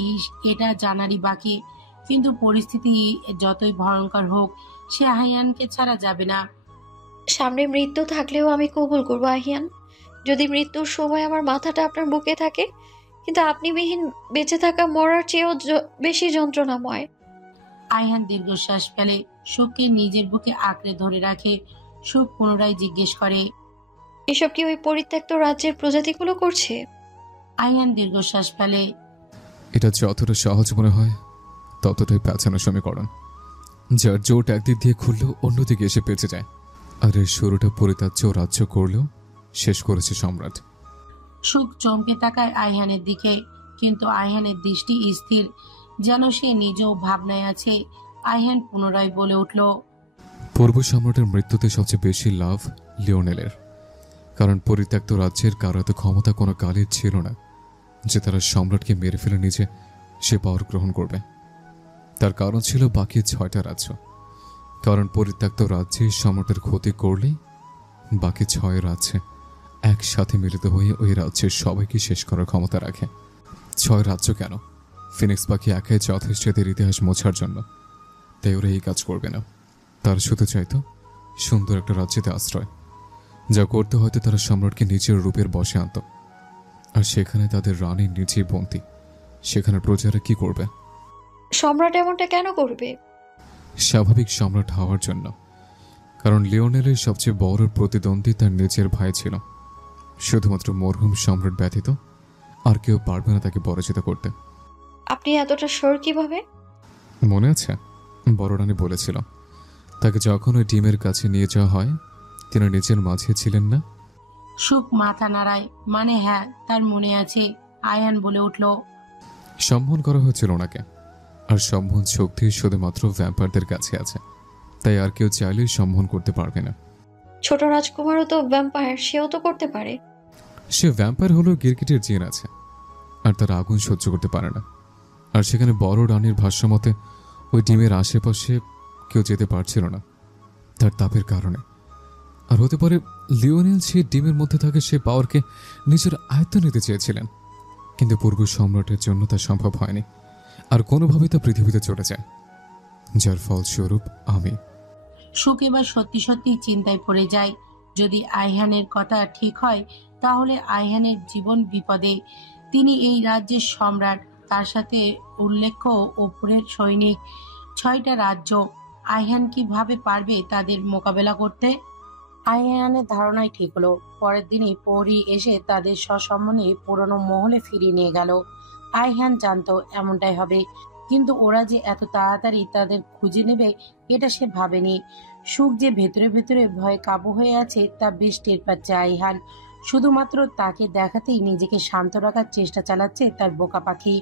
এটা জানারই বাকি। কিন্তু পরিস্থিতি যতই ভয়ঙ্কর হোক, সে আইহানকে ছাড়া যাবে না। সামনে মৃত্যু থাকলেও আমি কবুল করবো আহিয়ান, যদি মৃত্যুর সময় আমার মাথাটা আপনার বুকে থাকে। কিন্তু আপনি বিহীন বেঁচে থাকা মরার চেয়েও বেশি যন্ত্রণাময়। আইহান দীর্ঘশ্বাস ফেলে, সুখকে নিজের বুকে আঁকড়ে ধরে রাখে। সুখ পুনরায় জিজ্ঞেস করে, এসব কি ওই পরিত্যক্ত রাজ্যের প্রজাতিগুলো করছে? আইহান দীর্ঘশ্বাস ফেলে, এটা যতটা সহজ মনে হয় ততটাই প্যাঁচানো সমীকরণ, যার জোট একদিক দিয়ে খুললেও অন্যদিকে এসে পেঁচে যায়। আর এর শুরুটা পরিত্যাজ্য রাজ্য করলেও শেষ করেছে সম্রাট। সুখ চমকে তাকায় আইহানের দিকে, কিন্তু আইহানের দৃষ্টি স্থির, যেন সে নিজেও ভাবনায় আছে। আইহান পুনরায় বলে উঠল, পূর্ব সম্রাটের মৃত্যুতে সবচেয়ে বেশি লাভ লিওনেলের, কারণ পরিত্যক্ত রাজ্যের কারো এত ক্ষমতা কোনো কালের ছিল না যে তারা সম্রাটকে মেরে ফেলে নিজে সে পাওয়ার গ্রহণ করবে। তার কারণ ছিল বাকি 6টা রাজ্য, কারণ পরিত্যক্ত রাজ্যে সম্রাটের ক্ষতি করলেই বাকি 6 রাজ্যে একসাথে মিলিত হয়ে ওই রাজ্যের সবাইকে শেষ করার ক্ষমতা রাখে। 6 রাজ্য কেন, ফিনিক্স পাখি একাই যথেষ্ট এদের ইতিহাস মোছার জন্য। তাই ওরা এই কাজ করবে না। তার শুধু চাইতো সুন্দর একটা রাজ্যেতে আশ্রয়, যা করতে হয়তো তারা সম্রাটকে নিজের রূপের বশে আনত। আর সেখানে তাদের রানী নিজেই বন্দী, সেখানে প্রজারা কি করবে? সম্রাট এমনটা কেন করবে? স্বাভাবিক সম্রাট হওয়ার জন্য, কারণ লিওনেলের সবচেয়ে বড় প্রতিদ্বন্দ্বী তার নিজের ভাই ছিল। শুধুমাত্র মরহুম সম্রাট ব্যতীত আর কেউ পারবে না তাকে পরাজিত করতে। আপনি এতটা শিওর কিভাবে? মনে আছে বড় রানী বলেছিল তাকে যখন ওই ডিমের কাছে নিয়ে যাওয়া হয় তিনি নিজের মাঝে ছিলেন না। সুখ মাথা নাড়ায়, মানে হ্যাঁ, তার মনে আছে। আইহান বলে উঠল, সম্মান করা হয়েছিল ওনাকে, আর সম্মান শক্তি শুধুমাত্র ভ্যাম্পায়ারদের কাছে আছে, তাই আর কেউ চাইলেই সম্মান করতে পারবে না। ছোট রাজকুমারও তো ভ্যাম্পায়ার, সেও তো করতে পারে। সে ভ্যাম্পায়ার হলেও গিরগিটের জিন আছে, আর তার আগুন সহ্য করতে পারে না। আর সেখানে বড় রানীর ভাষ্যমতে ওই ডিমের আশেপাশে কেউ যেতে পারছিল না তার তাপের কারণে। আর হতে পারে লিওনেল সেই ডিমের মধ্যে থাকে সে পাওয়ারকে নিজের আয়ত্ত নিতে চেয়েছিলেন, কিন্তু পূর্ব সম্রাটের জন্য তা সম্ভব হয়নি। আর কোনোভাবেই তা পৃথিবীতে চলে যায়, যার ফলস্বরূপ আমি। সুখ এবার সত্যি সত্যি চিন্তায় পড়ে যায়। যদি আইহানের কথা ঠিক হয়, তাহলে আইহানের জীবন বিপদে। তিনি এই রাজ্যের সম্রাট, তার সাথে উল্লেখ্য ওপরের সৈনিক, 6টা রাজ্য। আইহান কিভাবে পারবে তাদের মোকাবেলা করতে? আইহানের ধারণাই ঠিক হলো। পরের দিনই পরী এসে তাদের সসম্মানে পুরনো মহলে ফিরিয়ে নিয়ে গেল। আইহান জানতো এমনটাই হবে, কিন্তু ওরা যে এত তাড়াতাড়ি তাদের খুঁজে নেবে এটা সে ভাবেনি। সুখ যে ভেতরে ভেতরে ভয়ে কাবু হয়ে আছে তা বেশ টের পাচ্ছে আইহান। শুধুমাত্র তাকে দেখাতেই নিজেকে শান্ত রাখার চেষ্টা চালাচ্ছে তার বোকা পাখি।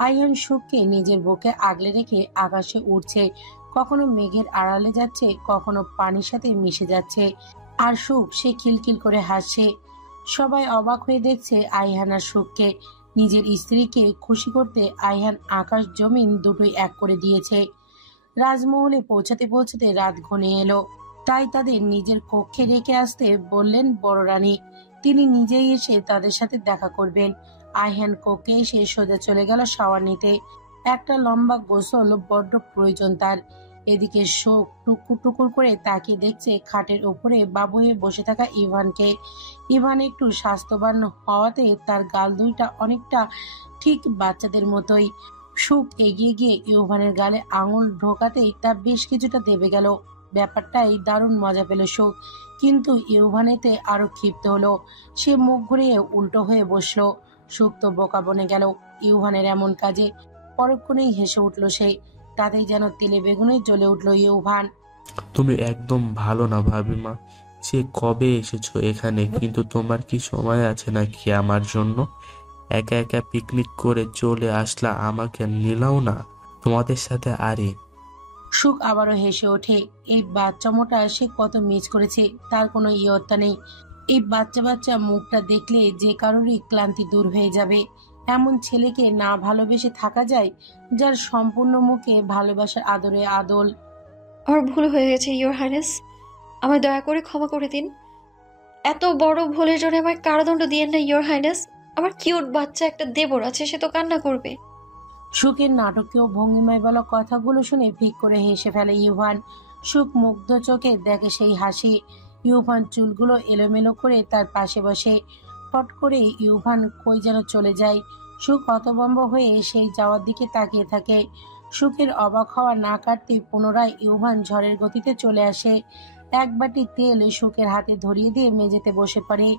আইহান সুখকে নিজের বুকে আগলে রেখে আকাশে উড়ছে, কখনো মেঘের আড়ালে যাচ্ছে, কখনো পানির সাথে মিশে যাচ্ছে। আর সুখ সে খিলখিল করে হাসছে। সবাই অবাক হয়ে দেখছে আইহান আর সুখকে। নিজের স্ত্রীকে খুশি করতে আইহান আকাশ জমিন দুটোই এক করে দিয়েছে। রাজমহলে পৌঁছাতে পৌঁছাতে রাত ঘনিয়ে এলো, তাই তাদের নিজের কক্ষে রেখে আসতে বললেন বড় রানী। তিনি নিজেই এসে তাদের সাথে দেখা করবেন। আইহান কক্ষে এসে সোজা চলে গেল শাওয়ার নিতে। একটা লম্বা গোসল বড্ড প্রয়োজন তার। এদিকে শোক টুকুর টুকুর করে তাকিয়ে দেখছে খাটের ওপরে বাবু হয়ে বসে থাকা ইভানকে। ইভান একটু স্বাস্থ্যবান হওয়াতে তার গাল দুইটা অনেকটা ঠিক বাচ্চাদের মতোই। সুখ এগিয়ে গিয়ে ইউভানের গালে আঙুল ঢোকাতেই তা বেশ কিছুটা দেবে গেল। ব্যাপারটাই দারুণ মজা পেল সুখ, কিন্তু ইউভানেতে আরো ক্ষিপ্ত হলো। সে মুখ ঘুরিয়ে উল্টো হয়ে বসলো। সুখ তো বোকা বনে গেল ইউভানের এমন কাজে। পরক্ষণেই হেসে উঠল সে। তাতেই যেন তেলে বেগুনে জ্বলে উঠল ইউভান। তুমি একদম ভালো না ভাবিমা। সে কবে এসেছো এখানে, কিন্তু তোমার কি সময় আছে নাকি আমার জন্য? একা একা পিকনিক করে চলে আসলা, আমাকে নিলাও না তোমাদের সাথে? আরে সুখ আবারও হেসে ওঠে। এই বাচ্চা মোটা সে কত মিস করেছে, তার কোনো ইয়ত্তা নেই। এই বাচ্চা বাচ্চা মুখটা দেখলে যে কারোরই ক্লান্তি দূর হয়ে যাবে। এমন ছেলেকে না ভালোবেসে থাকা যায়, যার সম্পূর্ণ মুখে ভালোবাসার আদরে আদল। আমার ভুল হয়ে গেছে ইয়োর হাইনেস, আমায় দয়া করে ক্ষমা করে দিন। এত বড় ভুলের জন্য আমায় কারাদণ্ড দিয়েন না ইয়োর হাইনেস। আমার কিউট বাচ্চা একটা দেবর আছে, সে তো কান্না করবে। সুখের নাটকীয় ভঙ্গিমায় বলা কথাগুলো শুনে ফিক করে হেসে ফেলে ইউভান। সুখ মুগ্ধ চোখে দেখে সেই হাসি। ইউভান চুলগুলো এলোমেলো করে তার পাশে বসে। ফট করে ইউভান কই যেন চলে যায়। সুখ হতভম্ব হয়ে সেই যাওয়ার দিকে তাকিয়ে থাকে। সুখের অবাক হওয়া না কাটতে পুনরায় ইউভান ঝড়ের গতিতে চলে আসে। এক বাটি তেল সুখের হাতে ধরিয়ে দিয়ে মেঝেতে বসে পড়ে।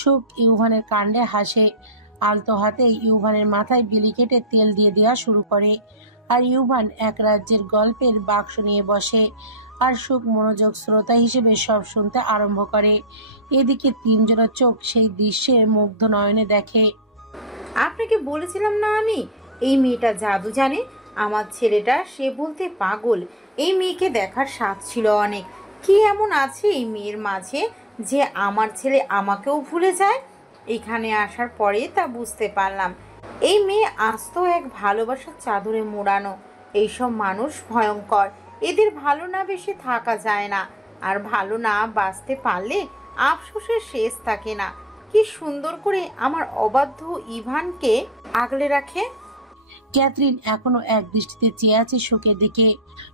সুখ ইউভানের কাণ্ডে হাসে। আলতো হাতে ইউভানের মাথায় বিলি কেটে তেল দিয়ে দেওয়া শুরু করে। আর ইউভান এক রাজ্যের গল্পের বাক্স নিয়ে বসে। আর সুখ মনোযোগ শ্রোতা হিসেবে সব শুনতে আরম্ভ করে। এদিকে তিনজনের চোখ সেই দৃশ্যে মুগ্ধ নয়নে দেখে। আপনাকে বলেছিলাম না আমি, এই মেয়েটা জাদু জানে। আমার ছেলেটা সে বলতে পাগল। এই মেয়েকে দেখার স্বাদ ছিল অনেক। কি এমন আছে এই মেয়ের মাঝে যে আমার ছেলে আমাকেও ভুলে যায়? এখানে আসার পরে তা বুঝতে পারলাম। এই মেয়ে আস্ত এক ভালোবাসার চাদরে মোড়ানো। এইসব মানুষ ভয়ঙ্কর, এদের ভালো না বেশি থাকা যায় না। আর ভালো না বাঁচতে পারলে আফসোসের শেষ থাকে না। কি সুন্দর করে আমার অবাধ্য ইভানকে আগলে রাখে। ক্যাথরিন এখনো এক দৃষ্টিতে চেয়ে আছে সুখের দিকে।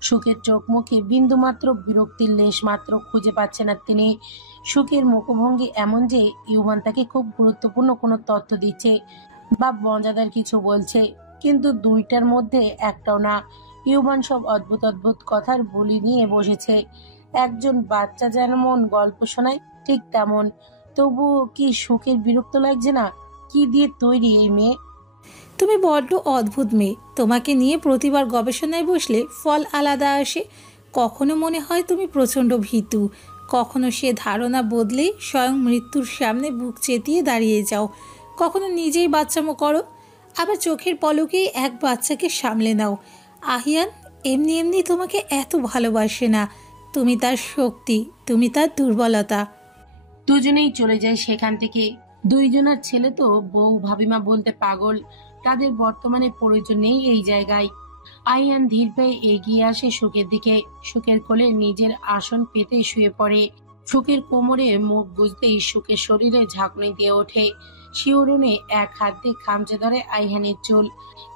সুখের চোখ মুখে বিন্দুমাত্র বিরক্তির লেশ মাত্র খুঁজে পাচ্ছে না তিনি। সুখের মুখভঙ্গি এমন যে ইউভান তাকে খুব গুরুত্বপূর্ণ কোনো তথ্য দিচ্ছে বা মজাদার কিছু বলছে, কিন্তু দুইটার মধ্যে একটাও না। ইউভান সব অদ্ভুত অদ্ভুত কথার বুলি নিয়ে বসেছে। একজন বাচ্চা যেমন গল্প শোনায় ঠিক তেমন। তবু কি সুখের বিরক্ত লাগছে না? কি দিয়ে তৈরি এই মেয়ে? তুমি বড্ড অদ্ভুত মেয়ে। তোমাকে নিয়ে প্রতিবার গবেষণায় বসলে ফল আলাদা আসে। কখনো মনে হয় তুমি প্রচণ্ড ভীতু, কখনো সে ধারণা বদলে স্বয়ং মৃত্যুর সামনে বুক চেতিয়ে দাঁড়িয়ে যাও। কখনো নিজেই বাচ্চামো করো, আবার চোখের পলকেই এক বাচ্চাকে সামলে নাও। আহিয়ান এমনি এমনি তোমাকে এত ভালোবাসে না। তুমি তার শক্তি, তুমি তার দুর্বলতা। দুজনেই চলে যায় সেখান থেকে। দুইজনের ছেলে তো বউ ভাবিমা বলতে পাগল। তাদের বর্তমানে প্রয়োজন নেই এই জায়গায়। আইয়ান ধীর পায়ে এগিয়ে আসে সুখের দিকে। সুখের কোলে নিজের আসন পেতে শুয়ে পড়ে। সুখের কোমরে মুখ গুজতেই সুখের শরীরে ঝাঁকুনি দিয়ে ওঠে। শিহরণে এক হাত দিয়ে খামচে ধরে আইহানের চুল।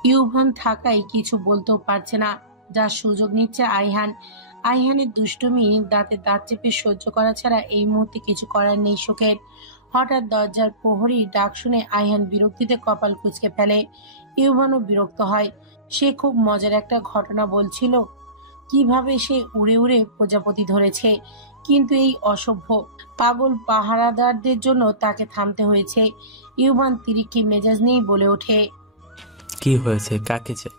ইউভান থাকায় কিছু বলতেও পারছে না, যার সুযোগ নিচ্ছে আইহান। আইহানের দুষ্টুমি দাঁতে দাঁত চেপে সহ্য করা ছাড়া এই মুহূর্তে কিছু করার নেই সুখের। হঠাৎ দরজার প্রহরী ডাক শুনে আইহান বিরক্তিতে কপাল কুঁচকে ফেলে। ইউভানও বিরক্ত হয়। সে খুব মজার একটা ঘটনা বলছিল, কিভাবে সে উড়ে উড়ে প্রজাপতি ধরেছে, কিন্তু এই অসভ্য পাগল পাহারাদারদের জন্য তাকে থামতে হয়েছে। ইউভান তিরিক্ষি মেজাজ নিয়েই বলে ওঠে, কি হয়েছে, কাকে চাই?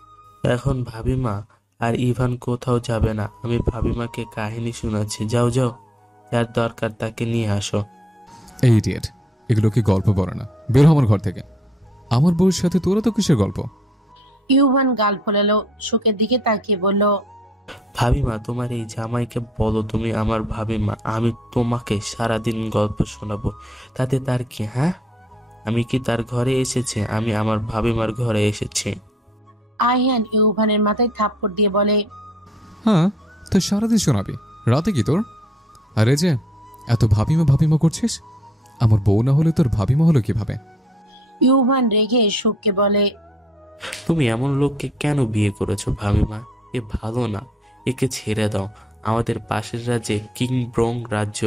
এখন ভাবিমা আর ইভান কোথাও যাবে না। আমি ভাবিমাকে কাহিনী শোনাচ্ছি, যাও যাও, যার দরকার তাকে নিয়ে আসো। এই ইডিয়েট, এগুলো কি গল্প বলে না? বের হ আমার ঘর থেকে। আমার বউয়ের সাথে তোরা তো কিসের গল্প? ইউভান গাল ফোলালো, শোকের দিকে তাকিয়ে বলল, ভাবিমা, তোমার এই জামাইকে বলো তুমি আমার ভাবিমা। আমি তোমাকে সারাদিন গল্প শোনাবো, তাতে তার কি? হ্যাঁ, আমি কি তার ঘরে এসেছি? আমি আমার ভাবিমার ঘরে এসেছি। আইহান ইউভানের মাথায় থাপ্পড় দিয়ে বলে, হ্যাঁ, তো সারাদিন শোনাবি, রাতে কি তোর? আরে যে এত ভাবিমা ভাবিমা করছিস, আমার বউ না হলে তোর ভাবিমা হলো কিভাবে? ইউভান রেগে সুখকে বলে, তুমি এমন লোককে কেন বিয়ে করেছো ভাবিমা? এ ভালো না, একে ছেড়ে দাও। আমাদের পাশের রাজ্যে কিংব্রং রাজ্য,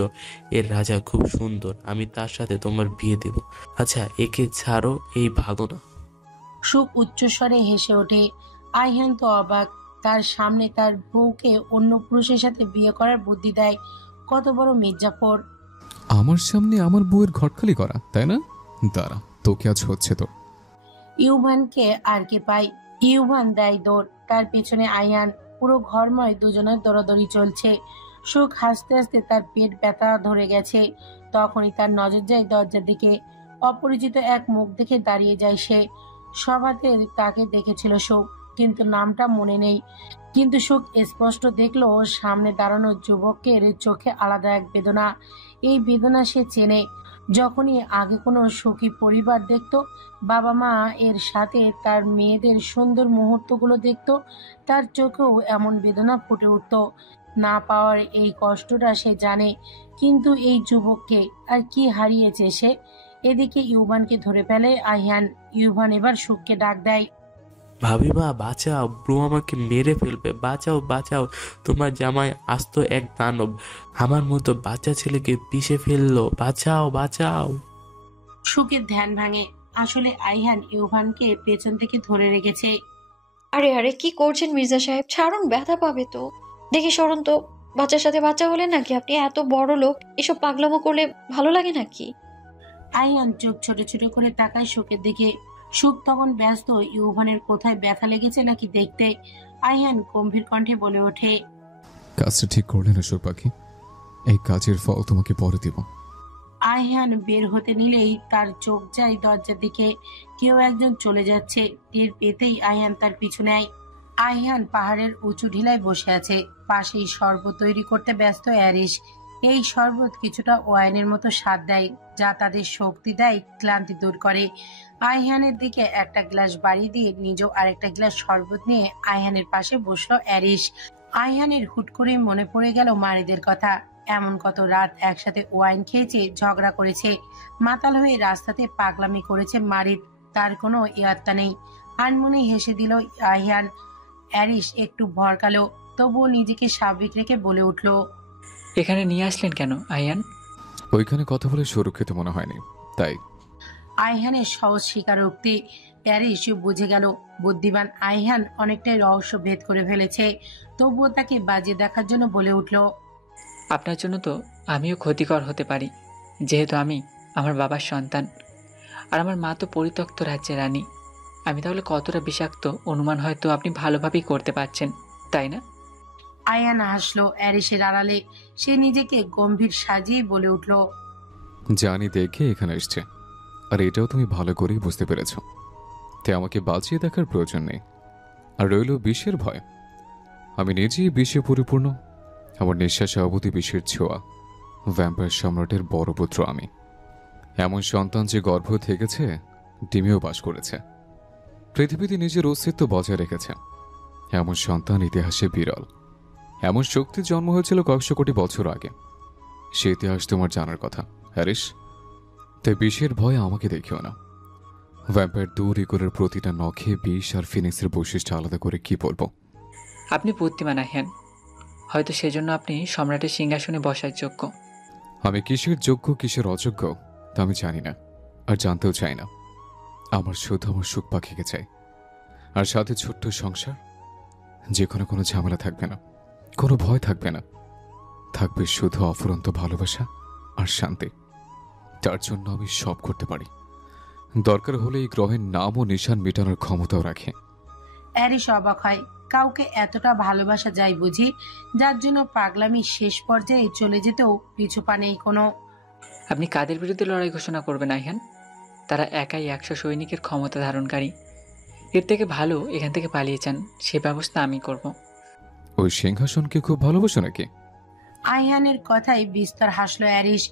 এর রাজা খুব সুন্দর, আমি তার সাথে তোমার বিয়ে দেব। আচ্ছা, একে ছাড়ো, এই ভালো না। সুখ উচ্চস্বরে হেসে ওঠে। আইহান তো অবাক, তার সামনে তার বউকে অন্য পুরুষের সাথে বিয়ে করার বুদ্ধি দেয়, কত বড় মির্জাফর। আমার সামনে আমার বউয়ের ঘটখালি করা, তাই না? দাঁড়া, তোকে আজ হচ্ছে তো। ইউভানকে আর কে পায়। ইউভান দেয় দৌড়, তার পেছনে আইহান। পুরো ঘরময় দুজনের দৌড়াদৌড়ি চলছে। সুখ হাসতে হাসতে তার পেট ব্যথা ধরে গেছে। তখনই তার নজর যায় দরজার দিকে। অপরিচিত এক মুখ দেখে দাঁড়িয়ে যায় সে। সভাতে তাকে দেখেছিল সুখ, কিন্তু নামটা মনে নেই। কিন্তু সুখ স্পষ্ট দেখলো সামনে দাঁড়ানো যুবকের চোখে আলাদা এক বেদনা। এই বেদনা সে চেনে। যখনই আগে কোনো সুখী পরিবার দেখতো, বাবা মা এর সাথে তার মেয়েদের সুন্দর মুহূর্তগুলো দেখতো, তার চোখেও এমন বেদনা ফুটে উঠত। না পাওয়ার এই কষ্টটা সে জানে, কিন্তু এই যুবককে আর কি হারিয়েছে সে? এদিকে ইউভানকে ধরে ফেলে আইহান। ইউভান এবার সুখকে ডাক দেয়, ভাবিমা বাঁচাও, ব্রো আমাকে মেরে ফেলবে, বাঁচাও বাঁচাও, তোমার জামাই আস্ত এক দানব, আমার মতো বাচ্চা ছেলেকে পিষে ফেললো, বাঁচাও বাঁচাও। সুখের ধ্যান ভাঙে। আসলে আইহান ইউভানকে পেছন থেকে ধরে রেখেছে। আরে আরে, কি করছেন মির্জা সাহেব? ছাড়ুন, ব্যথা পাবে তো। দেখি সরুন তো। বাচ্চার সাথে বাচ্চা হলে নাকি আপনি? এত বড় লোক, এসব পাগলামো করলে ভালো লাগে নাকি? আইহান চোখ ছোট ছোট করে তাকায় সুখের দিকে। সুখ তখন ব্যস্ত ইউভানের কোথায় ব্যথা লেগেছে নাকি দেখতে। আইহান গম্ভীর কণ্ঠে বলে ওঠে, কাজটা ঠিক করলে না সুখ পাখি, এই কাজের ফল তোমাকে পরে দিব। আইহান বের হতে নিলেই তার চোখ যায় দরজার দিকে। কেউ একজন চলে যাচ্ছে। টের পেতেই আইহান তার পিছু নেয়। আইহান পাহাড়ের উঁচু ঢিলায় বসে আছে। পাশেই শরবত তৈরি করতে ব্যস্ত অ্যারিস। এই শরবত কিছুটা ওয়াইনের মতো স্বাদ দেয়, যা তাদের শক্তি দেয়, ক্লান্তি দূর করে। আইহানের দিকে একটা গ্লাস বাড়িয়ে দিয়ে নিজেও আরেকটা গ্লাস শরবত নিয়ে আইহানের পাশে বসলো অ্যারিস। আইহানের হুট করে মনে পড়ে গেল মারিদের কথা। এমন কত রাত একসাথে ওয়াইন খেয়েছে, ঝগড়া করেছে, মাতাল হয়ে রাস্তাতে পাগলামি করেছে মারিদ। তার কোনো ইয়াত্তা নেই। আনমনে হেসে দিল আইহান। অ্যারিস একটু ভরকালো, তবুও নিজেকে স্বাভাবিক রেখে বলে উঠল, এখানে নিয়ে আসলেন কেন আয়ান? ওইখানে কথা বলে সুরক্ষিত মনে হয়নি, তাই। আইহানের সহজ স্বীকারোক্তি। অ্যারিস বুঝে গেল বুদ্ধিমান আইহান অনেকটাই রহস্য ভেদ করে ফেলেছে। তবুও তাকে বাজিয়ে দেখার জন্য বলে উঠল, আপনার জন্য তো আমিও ক্ষতিকর হতে পারি, যেহেতু আমি আমার বাবার সন্তান, আর আমার মা তো পরিত্যক্ত রাজ্যের রানী। আমি তাহলে কতটা বিষাক্ত অনুমান হয়তো আপনি ভালোভাবেই করতে পারছেন, তাই না? আয়ান হাসলো অ্যারিসের আড়ালে। সে নিজেকে গম্ভীর সাজিয়ে বলে উঠল, জানি দেখে এখানে এসছে, আর এটাও তুমি ভালো করেই বুঝতে পেরেছ। তাই আমাকে বাঁচিয়ে দেখার প্রয়োজন নেই। আর রইল বিষের ভয়, আমি নিজেই বিষে পরিপূর্ণ। আমার নিঃশ্বাসে অবধি বিষের ছোঁয়া। ভ্যাম্পায়ার সম্রাটের বড় পুত্র আমি। এমন সন্তান যে গর্ভ থেকেছে, ডিমেও বাস করেছে, পৃথিবীতে নিজের অস্তিত্ব বজায় রেখেছে। এমন সন্তান ইতিহাসে বিরল। এমন শক্তির জন্ম হয়েছিল কয়েকশো কোটি বছর আগে। সে ইতিহাস তোমার জানার কথা হ্যারিস। তাই বিষের ভয় আমাকে দেখিও না। ভ্যাম্পায়ার দূর ইগোরের প্রতিটা নখে বিষ আর ফিনিক্সের বৈশিষ্ট্য আলাদা করে কি বলবো। আপনি বুদ্ধিমান আহ্যান, হয়তো সেজন্য আপনি সম্রাটের সিংহাসনে বসার যোগ্য। আমি কিসের যোগ্য কিসের অযোগ্য তা আমি জানি না, আর জানতেও চাই না। আমার শুধু আমার সুখ পাখিকে চাই। আর সাথে ছোট্ট সংসার, যেখানে কোনো ঝামেলা থাকবে না, কোনো ভয় থাকবে না, থাকবে শুধু অফুরন্ত ভালোবাসা আর শান্তি। তার জন্য আমি সব করতে পারি। দরকার হলে এই গ্রহের নাম ও নিশান মেটানোর ক্ষমতাও রাখে। অ্যারিস অবাক হয়। কাউকে এতটা ভালোবাসা যায় বুঝি, যার জন্য পাগলামি শেষ পর্যায়ে চলে যেতেও পিছু পা নেই কোনো। আপনি কাদের বিরুদ্ধে লড়াই ঘোষণা করবেন আইহান? তারা একাই 100 সৈনিকের ক্ষমতা ধারণকারী। এর থেকে ভালো এখান থেকে পালিয়ে যান, সে ব্যবস্থা আমি করব। ওই সিংহাসনকে খুব ভালোবাসো নাকি? আইহানের কথায় বিস্তর হাসল অ্যারিস।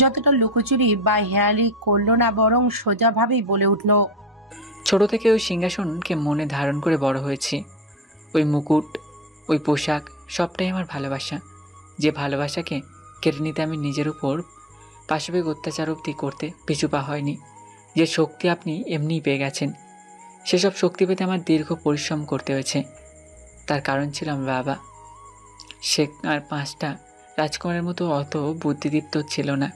যতটা লুকোচুরি বা হেয়ালি করলো না, বরং সোজাভাবেই বলে উঠল, ছোট থেকে ওই সিংহাসনকে মনে ধারণ করে বড় হয়েছি। ওই মুকুট, ওই পোশাক, সবটাই আমার ভালোবাসা। যে ভালোবাসাকে কেড়ে নিতে আমি নিজের উপর পাশবিক অত্যাচার অবধি করতে পিছু পা হয়নি। যে শক্তি আপনি এমনিই পেয়ে গেছেন, সেসব শক্তি পেতে আমার দীর্ঘ পরিশ্রম করতে হয়েছে। তার কারণ ছিল আমার বাবা। সে আর 5টা রাজকুমারের মতো অত বুদ্ধিদীপ্ত ছিল না।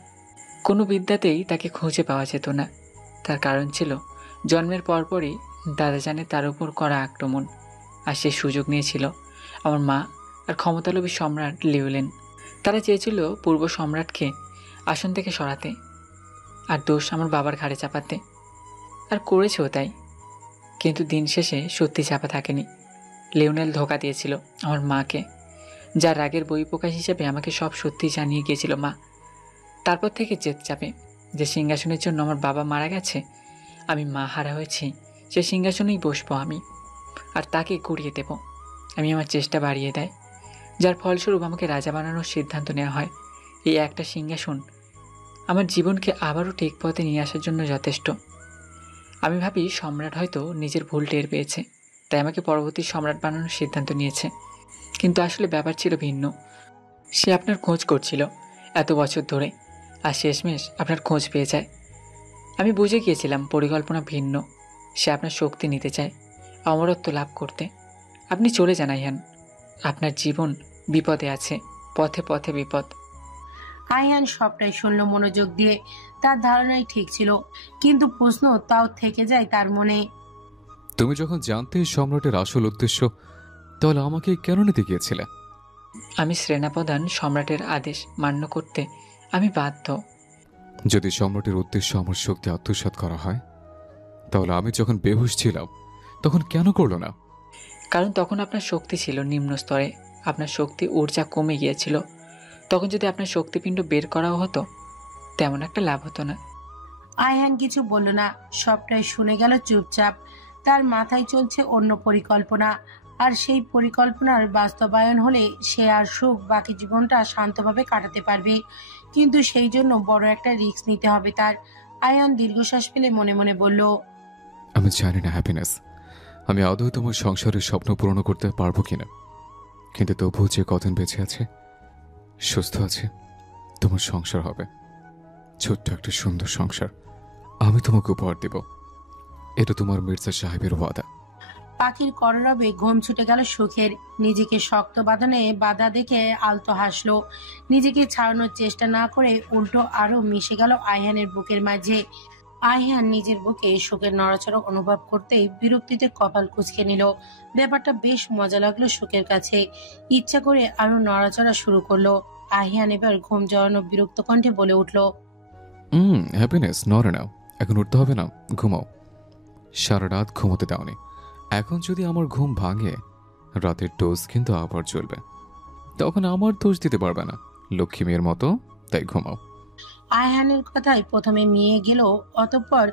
কোনো বিদ্যাতেই তাকে খুঁজে পাওয়া যেত না। তার কারণ ছিল জন্মের পরপরই দাদাজানে তার উপর করা আক্রমণ, আর সে সুযোগ নিয়েছিল আমার মা আর ক্ষমতালোভী সম্রাট লিওলেন। তারা চেয়েছিল পূর্ব সম্রাটকে আসন থেকে সরাতে, আর দোষ আমার বাবার ঘাড়ে চাপাতে, আর করেছেও তাই। কিন্তু দিন শেষে সত্যি চাপা থাকেনি। লিওনেল ধোঁকা দিয়েছিল আমার মাকে, যার রাগের বহিঃপ্রকাশ হিসেবে আমাকে সব সত্যি জানিয়ে গিয়েছিল মা। তারপর থেকে জেদ চাপে যে সিংহাসনের জন্য আমার বাবা মারা গেছে, আমি মা হারা হয়েছি, সে সিংহাসনেই বসবো আমি, আর তাকে কুড়িয়ে দেব। আমি আমার চেষ্টা বাড়িয়ে দেয়, যার ফলস্বরূপ আমাকে রাজা বানানোর সিদ্ধান্ত নেওয়া হয়। এই একটা সিংহাসন আমার জীবনকে আবারও ঠিক পথে নিয়ে আসার জন্য যথেষ্ট। আমি ভাবি সম্রাট হয়তো নিজের ভুল টের পেয়েছে, তাই আমাকে পরবর্তী সম্রাট বানানোর সিদ্ধান্ত নিয়েছে। কিন্তু আসলে ব্যাপার ছিল ভিন্ন। সে আপনার খোঁজ করছিল এত বছর ধরে, আর শেষমেশ আপনার খোঁজ পেয়ে যায়। আমি বুঝে গিয়েছিলাম পরিকল্পনা ভিন্ন। সে আপনার শক্তি নিতে চায়, অমরত্ব লাভ করতে। আপনি চলে যান আইহান, আপনার জীবন বিপদে আছে, পথে পথে বিপদ। আইহান সবটাই শুনল মনোযোগ দিয়ে। তার ধারণাই ঠিক ছিল, কিন্তু প্রশ্ন তাও থেকে যায় তার মনে। তুমি যখন জানতে সম্রাটের আসল উদ্দেশ্য, তাহলে আমাকে কেন নিতে গিয়েছিলে? আমি সেনাপ্রধান সম্রাটের আদেশ মান্য করতে আমি বাধ্য। যদি সম্রাটের উদ্দেশ্য আমার শক্তি আত্মসাৎ করা হয়, তাহলে আমি যখন বেহুশ ছিলাম তখন কেন করলো না? কারণ তখন আপনার শক্তি ছিল নিম্ন স্তরে, আপনার শক্তি ঊর্জা কমে গিয়েছিল। তখন যদি আপনার শক্তিপিণ্ড বের করাও হতো, তেমন একটা লাভ হতো না। আইহান কিছু বলল না, সবটাই শুনে গেল চুপচাপ। তার মাথায় চলছে অন্য পরিকল্পনা, আর সেই পরিকল্পনার বাস্তবায়ন হলে সে আর সুখ বাকি জীবনটা শান্তভাবে কাটাতে পারবে। কিন্তু সেই জন্য বড় একটা রিস্ক নিতে হবে তার। আয়ান দীর্ঘশ্বাস ফেলে মনে মনে বলল, আমি জানি না হ্যাপিনেস, আমি আদৌ তোমার সংসারের স্বপ্ন পূরণ করতে পারবো কিনা, কিন্তু তবুও যে কদিন বেঁচে আছে, সুস্থ আছে, তোমার সংসার হবে। ছোট্ট একটা সুন্দর সংসার আমি তোমাকে উপহার দেব। এটা তোমার মির্জা সাহেবের ওয়াদা। পাখির কলরবে ঘুম ছুটে গেল সুখের। নিজেকে শক্ত বাঁধনে বাধা দেখে আলতো হাসলো। নিজেকে ছাড়ানোর চেষ্টা না করে উল্টো আরো মিশে গেল আইহানের বুকের মাঝে। আইহান নিজের বুকে সুখের নড়াচড়া অনুভব করতেই বিরক্তিতে কপাল কুঁচকে নিল। ব্যাপারটা বেশ মজা লাগলো সুখের কাছে। ইচ্ছা করে আরো নড়াচড়া শুরু করলো। আহিয়ান এবার ঘুম জড়ানো বিরক্ত কণ্ঠে বলে উঠল, হ্যাপিনেস, নড়ে নাও, এখন উঠতে হবে না, ঘুমাও। সারা রাত ঘুমোতে দাওনি, এখন যদি আমার ঘুম ভাঙে, রাতের ডোজ কিন্তু আবার চলবে, তখন আমার দোষ দিতে পারবে না, লক্ষ্মী মেয়ের মতো, তাই ঘুমাও। আয়হানের কথায় প্রথমে মিয়ে গেল, অতঃপর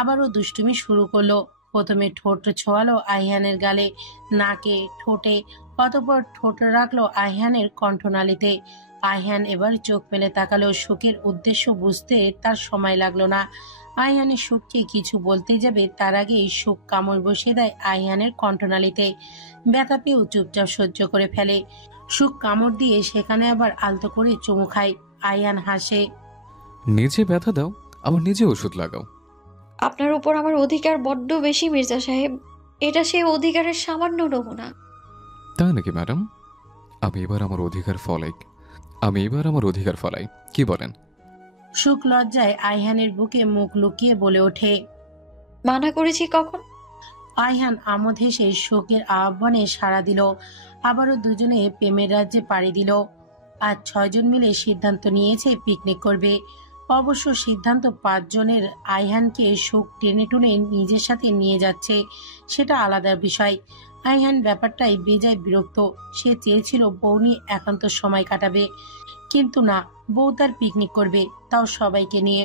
আবারও দুষ্টুমি শুরু করলো। প্রথমে ঠোঁট ছোঁয়ালো আইহানের গালে, নাকে, ঠোঁটে, অতঃপর ঠোঁট রাখলো আইহানের কণ্ঠনালীতে। আইহান এবার চোখ মেলে তাকালো। সুখের উদ্দেশ্য বুঝতে তার সময় লাগলো না। আইহানের সুখকে কিছু বলতে যাবে, তার আগেই সুখ কামড় বসিয়ে দেয় আইহানের কণ্ঠনালীতে। ব্যথা পেয়েও চুপচাপ সহ্য করে ফেলে। সুখ কামড় দিয়ে সেখানে আবার আলতো করে চুমু খায়। আইহান হাসে, নিজে ব্যথা দাও, আবার নিজে ওষুধ লাগাও। আপনার উপর আমার অধিকার বড্ড বেশি মির্জা সাহেব। এটা সেই অধিকারের সামান্য নমুনা। তাই নাকি ম্যাডাম? আমি এবার আমার অধিকার ফলাই, কি বলেন? সুখ লজ্জায় আইহানের বুকে মুখ লুকিয়ে বলে ওঠে, মানা করেছি কখন? আয়হান আমোদ হেসে শোকের আহ্বানে সাড়া দিল। আবারও দুজনে প্রেমের রাজ্যে পাড়ি দিল। আজ 6 জন মিলে সিদ্ধান্ত নিয়েছে পিকনিক করবে। অবশ্য সিদ্ধান্ত 5 জনের। আয়হানকে শোক টেনে টুনে নিজের সাথে নিয়ে যাচ্ছে, সেটা আলাদা বিষয়। আয়হান ব্যাপারটাই বেজায় বিরক্ত। সে চেয়েছিল বউ নিয়ে একান্ত সময় কাটাবে, কিন্তু না, বউ তার পিকনিক করবে, তাও সবাইকে নিয়ে।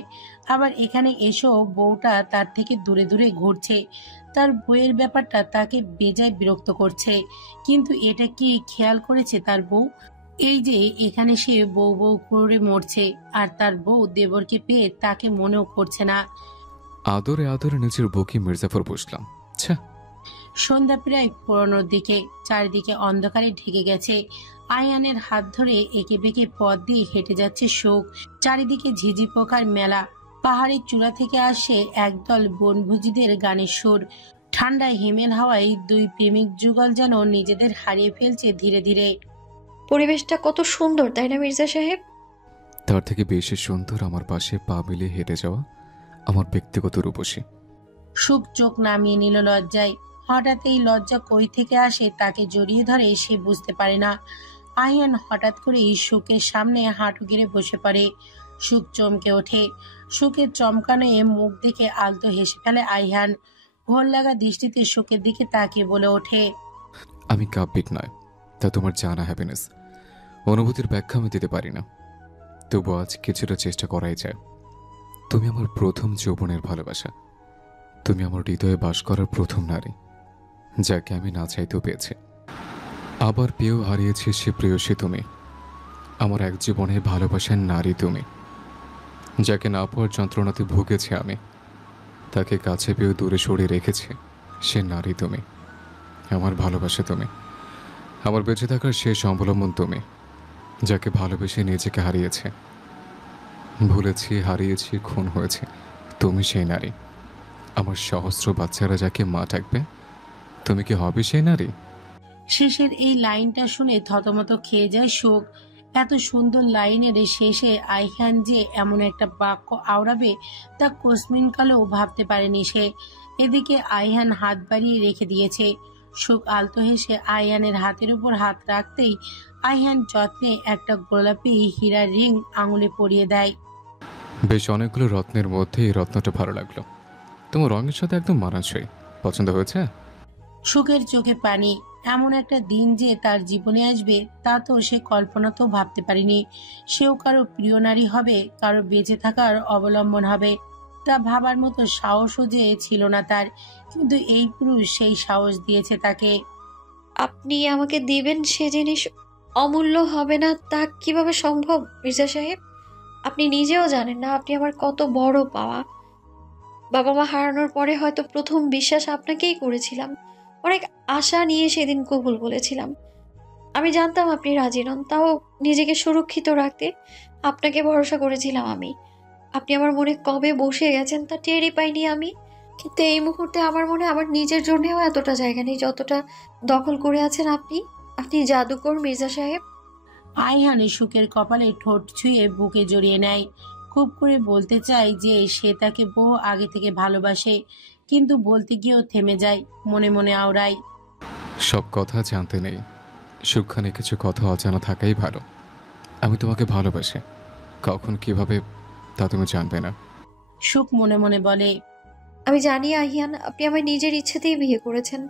আবার এখানে এসেও বউটা তার থেকে দূরে দূরে ঘুরছে। তার বউয়ের ব্যাপারটা তাকে বেজায় বিরক্ত করছে। কিন্তু এটা কি খেয়াল করেছে তার বউ? এই যে এখানে সে বউ বউ করে মরছে, আর তার বউ দেবরকে পেয়ে তাকে মনেও করছে না। আদরে আদরে নিজের বুকে মির্জাফর বসলাম। আচ্ছা, সন্ধ্যা প্রায় পুরোনোর দিকে। চারিদিকে অন্ধকারে ঢেকে গেছে। আয়ানের হাত ধরে একে বেঁকে পথ দিয়ে হেঁটে যাচ্ছে শোক। চারিদিকে ঝিঝি পোকার মেলা। পাহাড়ের চূড়া থেকে আসে একদল বনভোজীদের গানের সুর। ঠান্ডা হিমেল হাওয়ায় দুই প্রেমিক যুগল যেন নিজেদের হারিয়ে ফেলছে ধীরে ধীরে। পরিবেশটা কত সুন্দর, তাই না মির্জা সাহেব? তার থেকে বেশি সুন্দর আমার পাশে পা মিলিয়ে হেঁটে যাওয়া আমার ব্যক্তিগত রূপসী। সুখ চোখ নামিয়ে নিল লজ্জায়। হঠাৎ এই লজ্জা কই থেকে আসে তাকে জড়িয়ে ধরে সে বুঝতে পারে না। আয়হান হঠাৎ করেই সুখের সামনে হাঁটু গেড়ে বসে পড়ে। সুখ চমকে ওঠে। সুখের চমকানো মুখ দেখে আলতো হেসে ফেলে আয়হান। ঘোর লাগা দৃষ্টিতে সুখের দিকে তাকিয়ে বলে ওঠে, আমি কাব্যিক নয়, তা তোমার জানা হ্যাপিনেস। অনুভূতির ব্যাখ্যা আমি দিতে পারি না, তবু আজ কিছুটা চেষ্টা করাই যায়। তুমি আমার প্রথম যৌবনের ভালোবাসা। তুমি আমার হৃদয়ে বাস করার প্রথম নারী, যাকে আমি না চাইতেও পেয়েছি। আবার পেয়েও হারিয়েছি সে প্রেয়সী তুমি। আমার এক জীবনে ভালোবাসার নারী তুমি, যাকে না পাওয়ার যন্ত্রণাতে ভুগেছি আমি। তাকে কাছে পেয়েও দূরে সরিয়ে রেখেছি, সে নারী তুমি। আমার ভালোবাসা তুমি, আমার বেঁচে থাকার শেষ অবলম্বন তুমি, যাকে ভালোবেসে নিজেকে হারিয়েছে, ভুলেছি, হারিয়েছি, খুন হয়েছে। তুমি সেই নারী। আমার সহস্র বাচ্চারা যাকে মা ডাকবে, তুমি কি হবে সেই নারী? শেষের এই লাইনটা শুনে থতমত খেয়ে যায় শোক। এত সুন্দর লাইনের শেষে আয়হান যে এমন একটা বাক্য আওড়াবে তা কোসমিন কালেও ভাবতে পারেনি সে। এদিকে আয়হান হাত বাড়িয়ে রেখে দিয়েছে। শোক আলতো হেসে আয়হানের হাতের উপর হাত রাখতেই আয়হান যত্নে একটা গোলাপি হীরার রিং আঙুলে পরিয়ে দেয়। বেশ অনেকগুলো রত্নের মধ্যে এই রত্নটা ভালো লাগলো। তোমার রঙের সাথে একদম মানানসই। পছন্দ হয়েছে? সুখের চোখে পানি। এমন একটা দিন যে তার জীবনে আসবে তা তো সে কল্পনাতেও ভাবতে পারেনি। সেও কারো প্রিয় নারী হবে, কারো বেঁচে থাকার অবলম্বন হবে। তা ভাবার মতো সাহসও যে ছিল না তার, কিন্তু এই পুরুষ সেই সাহস দিয়েছে তাকে। আপনি আমাকে দিবেন সে জিনিস অমূল্য হবে না, তা কিভাবে সম্ভব মির্জা সাহেব? আপনি নিজেও জানেন না আপনি আমার কত বড় পাওয়া। বাবা মা হারানোর পরে হয়তো প্রথম বিশ্বাস আপনাকেই করেছিলাম। অনেক আশা নিয়ে সেদিন কবুল বলেছিলাম। আমি জানতাম আপনি রাজি নন, তাও নিজেকে সুরক্ষিত রাখতে আপনাকে ভরসা করেছিলাম আমি। আপনি আমার মনে কবে বসে গেছেন তা টেরই পাইনি আমি। কিন্তু এই মুহূর্তে আমার মনে আমার নিজের জন্যও এতটা জায়গা নেই যতটা দখল করে আছেন আপনি। আপনি জাদুকর মির্জা সাহেব। আয়হানে সুখের কপালে ঠোঁট ছুঁয়ে বুকে জড়িয়ে নেয়। খুব করে বলতে চায় যে সে তাকে বহু আগে থেকে ভালোবাসে, কিন্তু বলতে গিয়েও থেমে যায়, মনে মনে আওড়ায়, সব কথা জানতে নেই, সুখখানে কিছু কথা অজানা থাকাই ভালো। আমি তোমাকে ভালোবাসি, কখন কিভাবে তা তুমি জানবে না। সুখ মনে মনে বলে, আমি জানি আহিয়ান, আপনি আমার নিজের ইচ্ছেতেই বিয়ে করেছেন।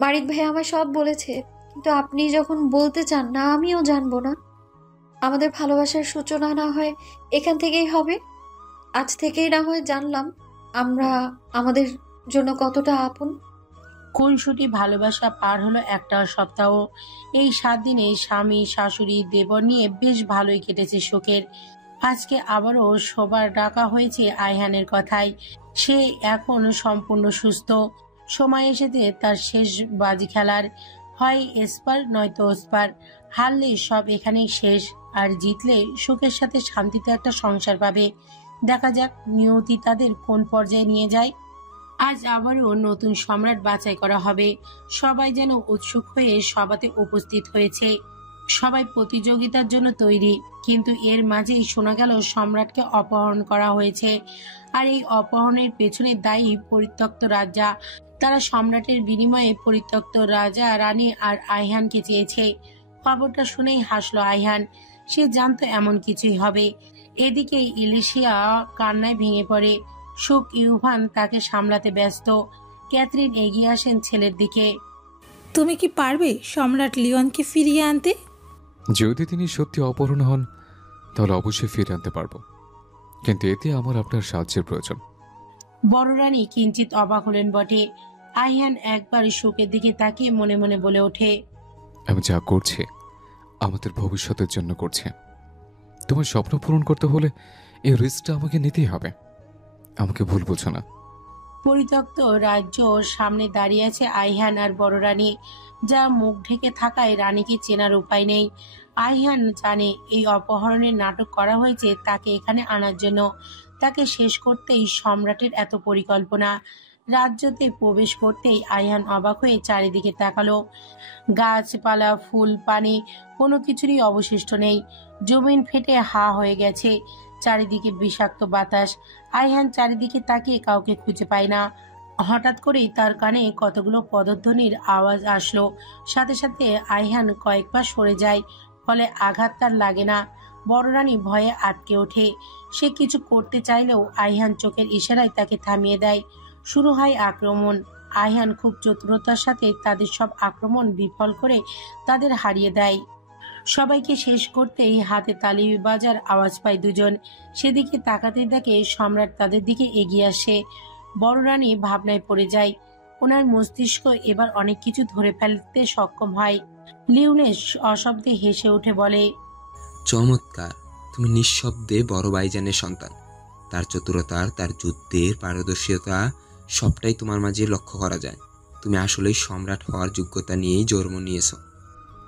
মারিক ভাই আমায় সব বলেছে, কিন্তু আপনি যখন বলতে চান না আমিও জানবো না। আমাদের ভালোবাসার সূচনা না হয় এখান থেকেই হবে। আজ থেকেই না হয় জানলাম আমরা আমাদের জন্য কতটা আপন। খুনসুটি ভালোবাসা পার হলো একটা সপ্তাহ। এই 7 দিনে স্বামী, শাশুড়ি, দেবর নিয়ে বেশ ভালোই কেটেছে সুখের। আজকে আবারও সবার ডাকা হয়েছে আয়হানের কথায়। সে এখন সম্পূর্ণ সুস্থ। সময় এসেছে তার শেষ বাজি খেলার। হয় এসপার নয়তো ওসপার। হারলে সব এখানেই শেষ, আর জিতলে সুখের সাথে শান্তিতে একটা সংসার পাবে। দেখা যাক নিয়তি তাদের কোন পর্যায়ে নিয়ে যায়। আজ আবারও নতুন সম্রাট বাছাই করা হবে। সবাই যেন উৎসুক হয়ে সভাতে উপস্থিত হয়েছে। সবাই প্রতিযোগিতার জন্য তৈরি, কিন্তু এর মাঝেই শোনা গেল সম্রাটকে অপহরণ করা হয়েছে। আর এই অপহরণের পেছনে দায়ী পরিত্যক্ত রাজা। তারা সম্রাটের বিনিময়ে পরিত্যক্ত রাজা রানী আর আইহানকে চেয়েছে। খবরটা শুনেই হাসলো আইহান। সে জানতো এমন কিছুই হবে। এদিকে ইলিশিয়া কান্নায় ভেঙে পড়ে। সুখ ইউভান তাকে সামলাতে ব্যস্ত। ক্যাথরিন এগিয়ে আসেন ছেলের দিকে। তুমি কি পারবে সম্রাট লিওনকে ফিরিয়ে আনতে? যদি তিনি সত্যি অপহরণ হন তাহলে অবশ্যই ফিরে আনতে পারবো, কিন্তু এতে আমার আপনার সাহায্যের প্রয়োজন। বড় রানী কিঞ্চিত অবাক হলেন বটে। আইহান একবার সুখের দিকে তাকিয়ে মনে মনে বলে ওঠে, আমি যা করছি আমাদের ভবিষ্যতের জন্য করছি। তোমার স্বপ্ন পূরণ করতে হলে এই রিস্কটা আমাকে নিতেই হবে। আমাকে ভুল বুঝো না। পরিত্যক্ত রাজ্য সামনে দাঁড়িয়ে আছে আইহান আর বড় রানী, যা মুখ ঢেকে থাকায় রানীকে চেনার উপায় নেই। আইহান জানে এই অপহরণের নাটক করা হয়েছে তাকে এখানে আনার জন্য। তাকে শেষ করতেই সম্রাটের এত পরিকল্পনা। রাজ্যতে প্রবেশ করতেই আইহান অবাক হয়ে চারিদিকে তাকালো। গাছপালা, ফুল, পানি, কোনো কিছুরই অবশিষ্ট নেই। জমিন ফেটে হা হয়ে গেছে। চারিদিকে বিষাক্ত বাতাস। আইহান চারিদিকে তাকিয়ে কাউকে খুঁজে পায় না। হঠাৎ করেই তার কানে কতগুলো পদধ্বনির আওয়াজ আসলো। সাথে সাথে আইহান কয়েক পা সরে যায়, ফলে আঘাত তার লাগে না। বড় রানী ভয়ে আটকে ওঠে। সে কিছু করতে চাইলেও আইহান চোখের ইশারায় তাকে থামিয়ে দেয়। শুরু হয় আক্রমণ। আইহান খুব চতুরতার সাথে তাদের সব আক্রমণ বিফল করে তাদের হারিয়ে দেয়। সবাইকে শেষ করতেই হাতে তালি বাজার আওয়াজ পায় দুজন। সেদিকে তাকাতে দেখে সম্রাট তাদের দিকে এগিয়ে আসে। বড় রানী ভাবনায় পড়ে যায়। ওনার মস্তিষ্ক এবার অনেক কিছু ধরে ফেলতে সক্ষম হয়। লিওনেস অশব্দে হেসে উঠে বলে, চমৎকার! তুমি নিঃশব্দে বড় ভাইজানের সন্তান। তার চতুরতার, তার যুদ্ধের পারদর্শিতা সবটাই তোমার মাঝে লক্ষ্য করা যায়। তুমি আসলেই সম্রাট হওয়ার যোগ্যতা নিয়েই জন্ম নিয়েছো।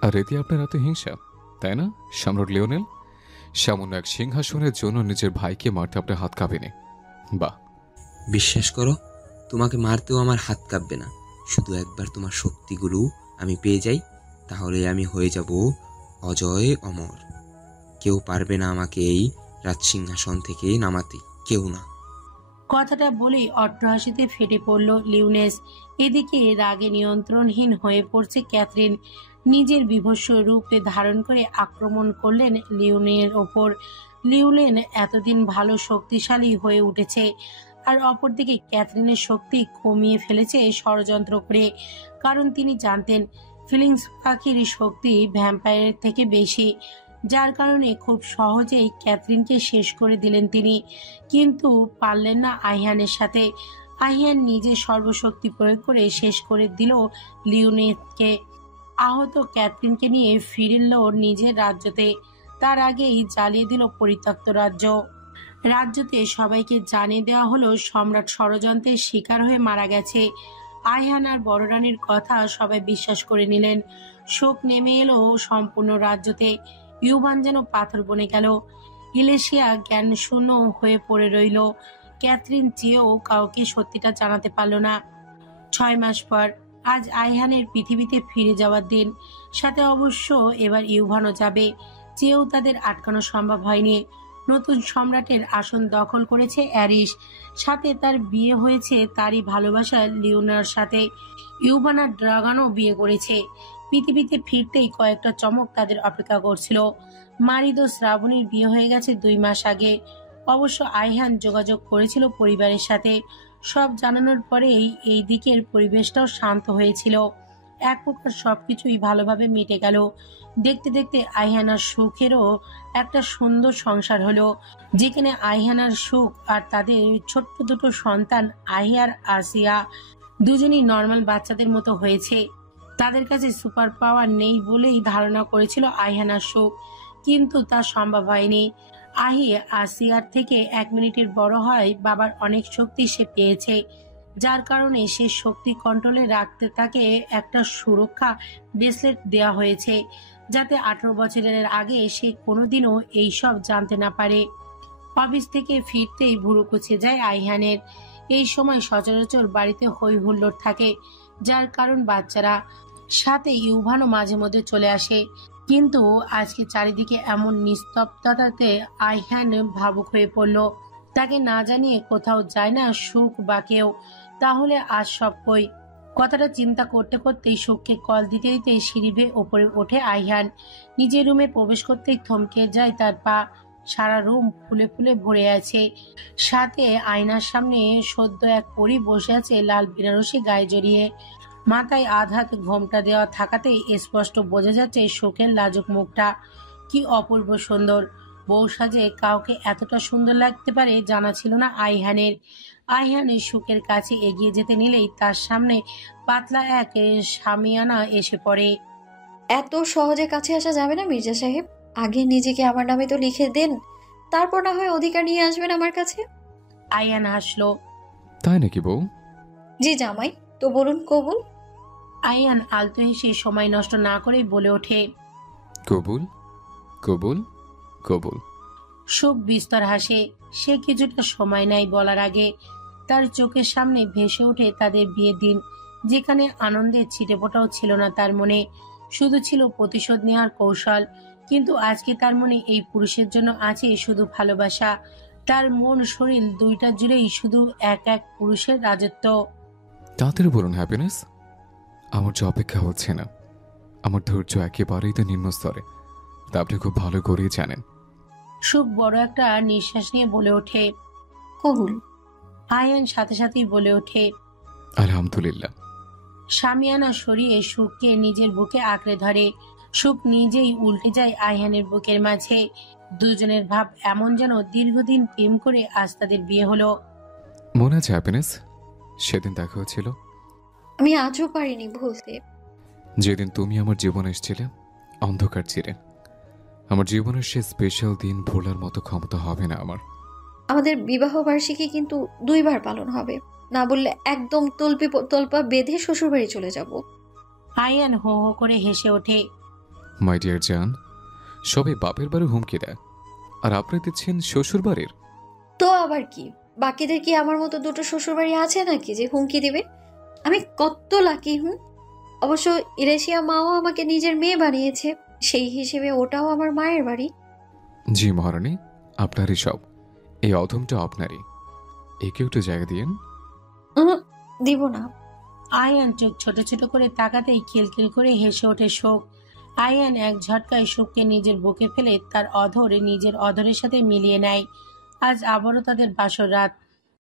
আর এতে আপনার এত হিংসা, তাই না সম্রাট লিওনেল? সামান্য এক সিংহাসনের জন্য নিজের ভাইকে মারতে আপনার হাত কাঁপেনি। বাহ! বিশ্বাস করো, তোমাকে মারতেও আমার হাত কাঁপবে না। শুধু একবার তোমার শক্তিগুলো আমি পেয়ে যাই, তাহলে আমি হয়ে যাব অজয় অমর। কেউ পারবে না আমাকে এই রাজসিংহাসন থেকে নামাতে, কেউ না। কথাটা বলেই অট্টহাসিতে ফেটে পড়ল লিওনেস। এদিকে রাগে নিয়ন্ত্রণহীন হয়ে পড়ছে ক্যাথরিন। নিজের বিভৎস রূপে ধারণ করে আক্রমণ করলেন লিওনের ওপর। লিওনেন এতদিন ভালো শক্তিশালী হয়ে উঠেছে, আর অপরদিকে ক্যাথরিনের শক্তি কমিয়ে ফেলেছে ষড়যন্ত্র করে। কারণ তিনি জানতেন ফিলিংস পাখির শক্তি ভ্যাম্পায়ারের থেকে বেশি, যার কারণে খুব সহজেই ক্যাথরিনকে শেষ করে দিলেন তিনি। কিন্তু পারলেন না আইহানের সাথে। আইহান নিজের সর্বশক্তি প্রয়োগ করে শেষ করে দিল লিওনেসকে। আহত ক্যাথরিনকে নিয়ে ফিরল নিজের রাজ্যতে। তার আগেই জ্বালিয়ে দিল পরিত্যক্ত রাজ্য। রাজ্যতে সবাইকে জানিয়ে দেওয়া হলো সম্রাট ষড়যন্ত্রের শিকার হয়ে মারা গেছে। আইহান আর বড় রানীর কথা সবাই বিশ্বাস করে নিলেন। শোক নেমে এলো সম্পূর্ণ রাজ্যতে। ইউভান যেন পাথর বনে গেল। ইলেশিয়া জ্ঞান শূন্য হয়ে পড়ে রইল। ক্যাথরিন চেয়েও কাউকে সত্যিটা জানাতে পারল না। 6 মাস পর আজ আইহানের পৃথিবীতে ফিরে যাওয়ার দিন। সাথে অবশ্য এবার ইউভানও যাবে। চেয়েও তাদের আটকানো সম্ভব হয়নি। নতুন সম্রাটের আসন দখল করেছে অ্যারিস। সাথে তার বিয়ে হয়েছে তারই ভালোবাসা লিওনার সাথে। ইউভান আর ড্রাগনও বিয়ে করেছে। পৃথিবীতে ফিরতেই কয়েকটা চমক তাদের অপেক্ষা করছিল। মারিদ ও শ্রাবণীর বিয়ে হয়ে গেছে 2 মাস আগে। অবশ্য আইহান যোগাযোগ করেছিল পরিবারের সাথে। সব জানানোর পরেই এই দিকের পরিবেশটাও শান্ত হয়েছিল। এক প্রকার সবকিছুই ভালোভাবে মিটে গেল। দেখতে দেখতে আইহানার সুখেরও একটা সুন্দর সংসার হলো, যেখানে আইহানার সুখ আর তাদের ছোট্ট দুটো সন্তান আহিয়ার আসিয়া দুজনই নর্মাল বাচ্চাদের মতো হয়েছে। তাদের কাছে সুপার পাওয়ার নেই বলেই ধারণা করেছিল আইহানার সুখ, কিন্তু তা সম্ভব হয়নি। আহি আসিয়ার থেকে 1 মিনিটের বড় হয় বাবার অনেক শক্তি সে পেয়েছে, যার কারণে সে শক্তি কন্ট্রোলে রাখতে তাকে একটা সুরক্ষা ব্রেসলেট দেওয়া হয়েছে, যাতে 18 বছরের আগে সে কোনোদিনও এইসব জানতে না পারে। অফিস থেকে ফিরতেই ভুরু কুচকে যায় আইহানের। এই সময় সচরাচর বাড়িতে হই হুল্লোড় থাকে, যার কারণ বাচ্চারা। সাথে ইউভানও মাঝে মধ্যে চলে আসে। কিন্তু আজকে চারিদিকে এমন নিস্তব্ধতাতে আইহান ভাবুক হয়ে পড়ল। তাকে না জানিয়ে কোথাও যায় না সুখ বা কেউ। তাহলে আজ সব কই? কথাটা চিন্তা করতে করতেই সুখকে কল দিতে দিতে সিঁড়ি বেয়ে ওপরে ওঠে আইহান। নিজের রুমে প্রবেশ করতেই থমকে যায় তার পা। সারা রুম ফুলে ফুলে ভরে আছে। সাথে আয়নার সামনে সদ্য এক পরী বসে আছে লাল বেনারসি গায়ে জড়িয়ে। মাথায় আধাত ঘোমটা দেওয়া থাকাতেই স্পষ্ট বোঝা যাচ্ছে শোকের লাজুক মুখটা। কি অপূর্ব সুন্দর! বউ সাজে কাউকে এতটা সুন্দর লাগতে পারে জানা ছিল না আইহানের। আইহানের সুখের কাছে এগিয়ে যেতে নিলেই তার সামনে পাতলা এক শামিয়ানা এসে পড়ে। এত সহজে কাছে আসা যাবে না মির্জা সাহেব। আগে নিজেকে আমার নামে তো লিখে দেন, তারপর না হয় অধিকার নিয়ে আসবেন আমার কাছে। আইহান হাসলো। তাই নাকি বউ? জি জামাই, তো বলুন কবুল। আইহান আলতো হেসে সময় নষ্ট না করেই বলে ওঠে, কবুল কবুল কবুল। সুখ বিস্তর হাসে। সে কিছুটা সময় নেয় বলার আগে। তার চোখের সামনে ভেসে ওঠে তাদের বিয়ের দিন, যেখানে আনন্দের ছিটেফোঁটাও ছিল না তার মনে, শুধু ছিল প্রতিশোধ নেওয়ার কৌশল। কিন্তু আজকে তার মনে এই পুরুষের জন্য আছে শুধু ভালোবাসা। তার মন শরীর দুইটা জুড়েই শুধু এক এক পুরুষের রাজত্ব। তাড়াতাড়ি বলুন হ্যাপিনেস, আমার যে অপেক্ষা হচ্ছে না। আমার ধৈর্য একেবারেই তো নিম্ন স্তরে, তা আপনি খুব ভালো করেই জানেন। সুখ বড় একটা নিঃশ্বাস নিয়ে বলে ওঠে, কবুল। আয়ান সাথে সাথেই বলে ওঠে, আলহামদুলিল্লাহ। শামিয়ানা সরিয়ে সুখকে নিজের বুকে আঁকড়ে ধরে। সুখ নিজেই উল্টে যায় আয়হানের বুকের মাঝে। দুজনের ভাব এমন যেন দীর্ঘদিন প্রেম করে আজ তাদের বিয়ে হলো। মনে আছে হ্যাপিনেস, সেদিন দেখা হয়েছিল? আমি আজও পারিনি ভুলতে। যেদিন তুমি আমার জীবনে এসেছিলে অন্ধকার চিরে। আমার জীবনের সে স্পেশাল দিন ভোলার মতো ক্ষমতা হবে না আমার। আমাদের বিবাহ বার্ষিকী কিন্তু 2 বার পালন হবে, না বললে একদম তল্পা বেঁধে শ্বশুরবাড়ি চলে যাব। আয়ান হো হো করে হেসে ওঠে। মাই ডিয়ার জান, সবাই বাপের বাড়ি হুমকি দেয়, আর আপনি দিচ্ছেন শ্বশুর বাড়ির। তো আবার কি, বাকিদের কি আমার মতো দুটো শ্বশুরবাড়ি আছে নাকি যে হুমকি দিবে? আমি কত লাকি। অবশ্য ইরেশিয়া মাও আমাকে নিজের মেয়ে বানিয়েছে, সেই হিসেবে ওটাও আমার মায়ের বাড়ি। জি মহারানী, আপনারই সব। এই অধমটা আপনারই, একে একটু জায়গা দিয়েন। দিব না। আয়ান চোখ ছোট ছোট করে তাকাতেই খিলখিল করে হেসে ওঠে শোক। আয়ান এক ঝটকায় সুখকে নিজের বুকে ফেলে তার অধরে নিজের অধরের সাথে মিলিয়ে নেয়। আজ আবারও তাদের বাসর রাত।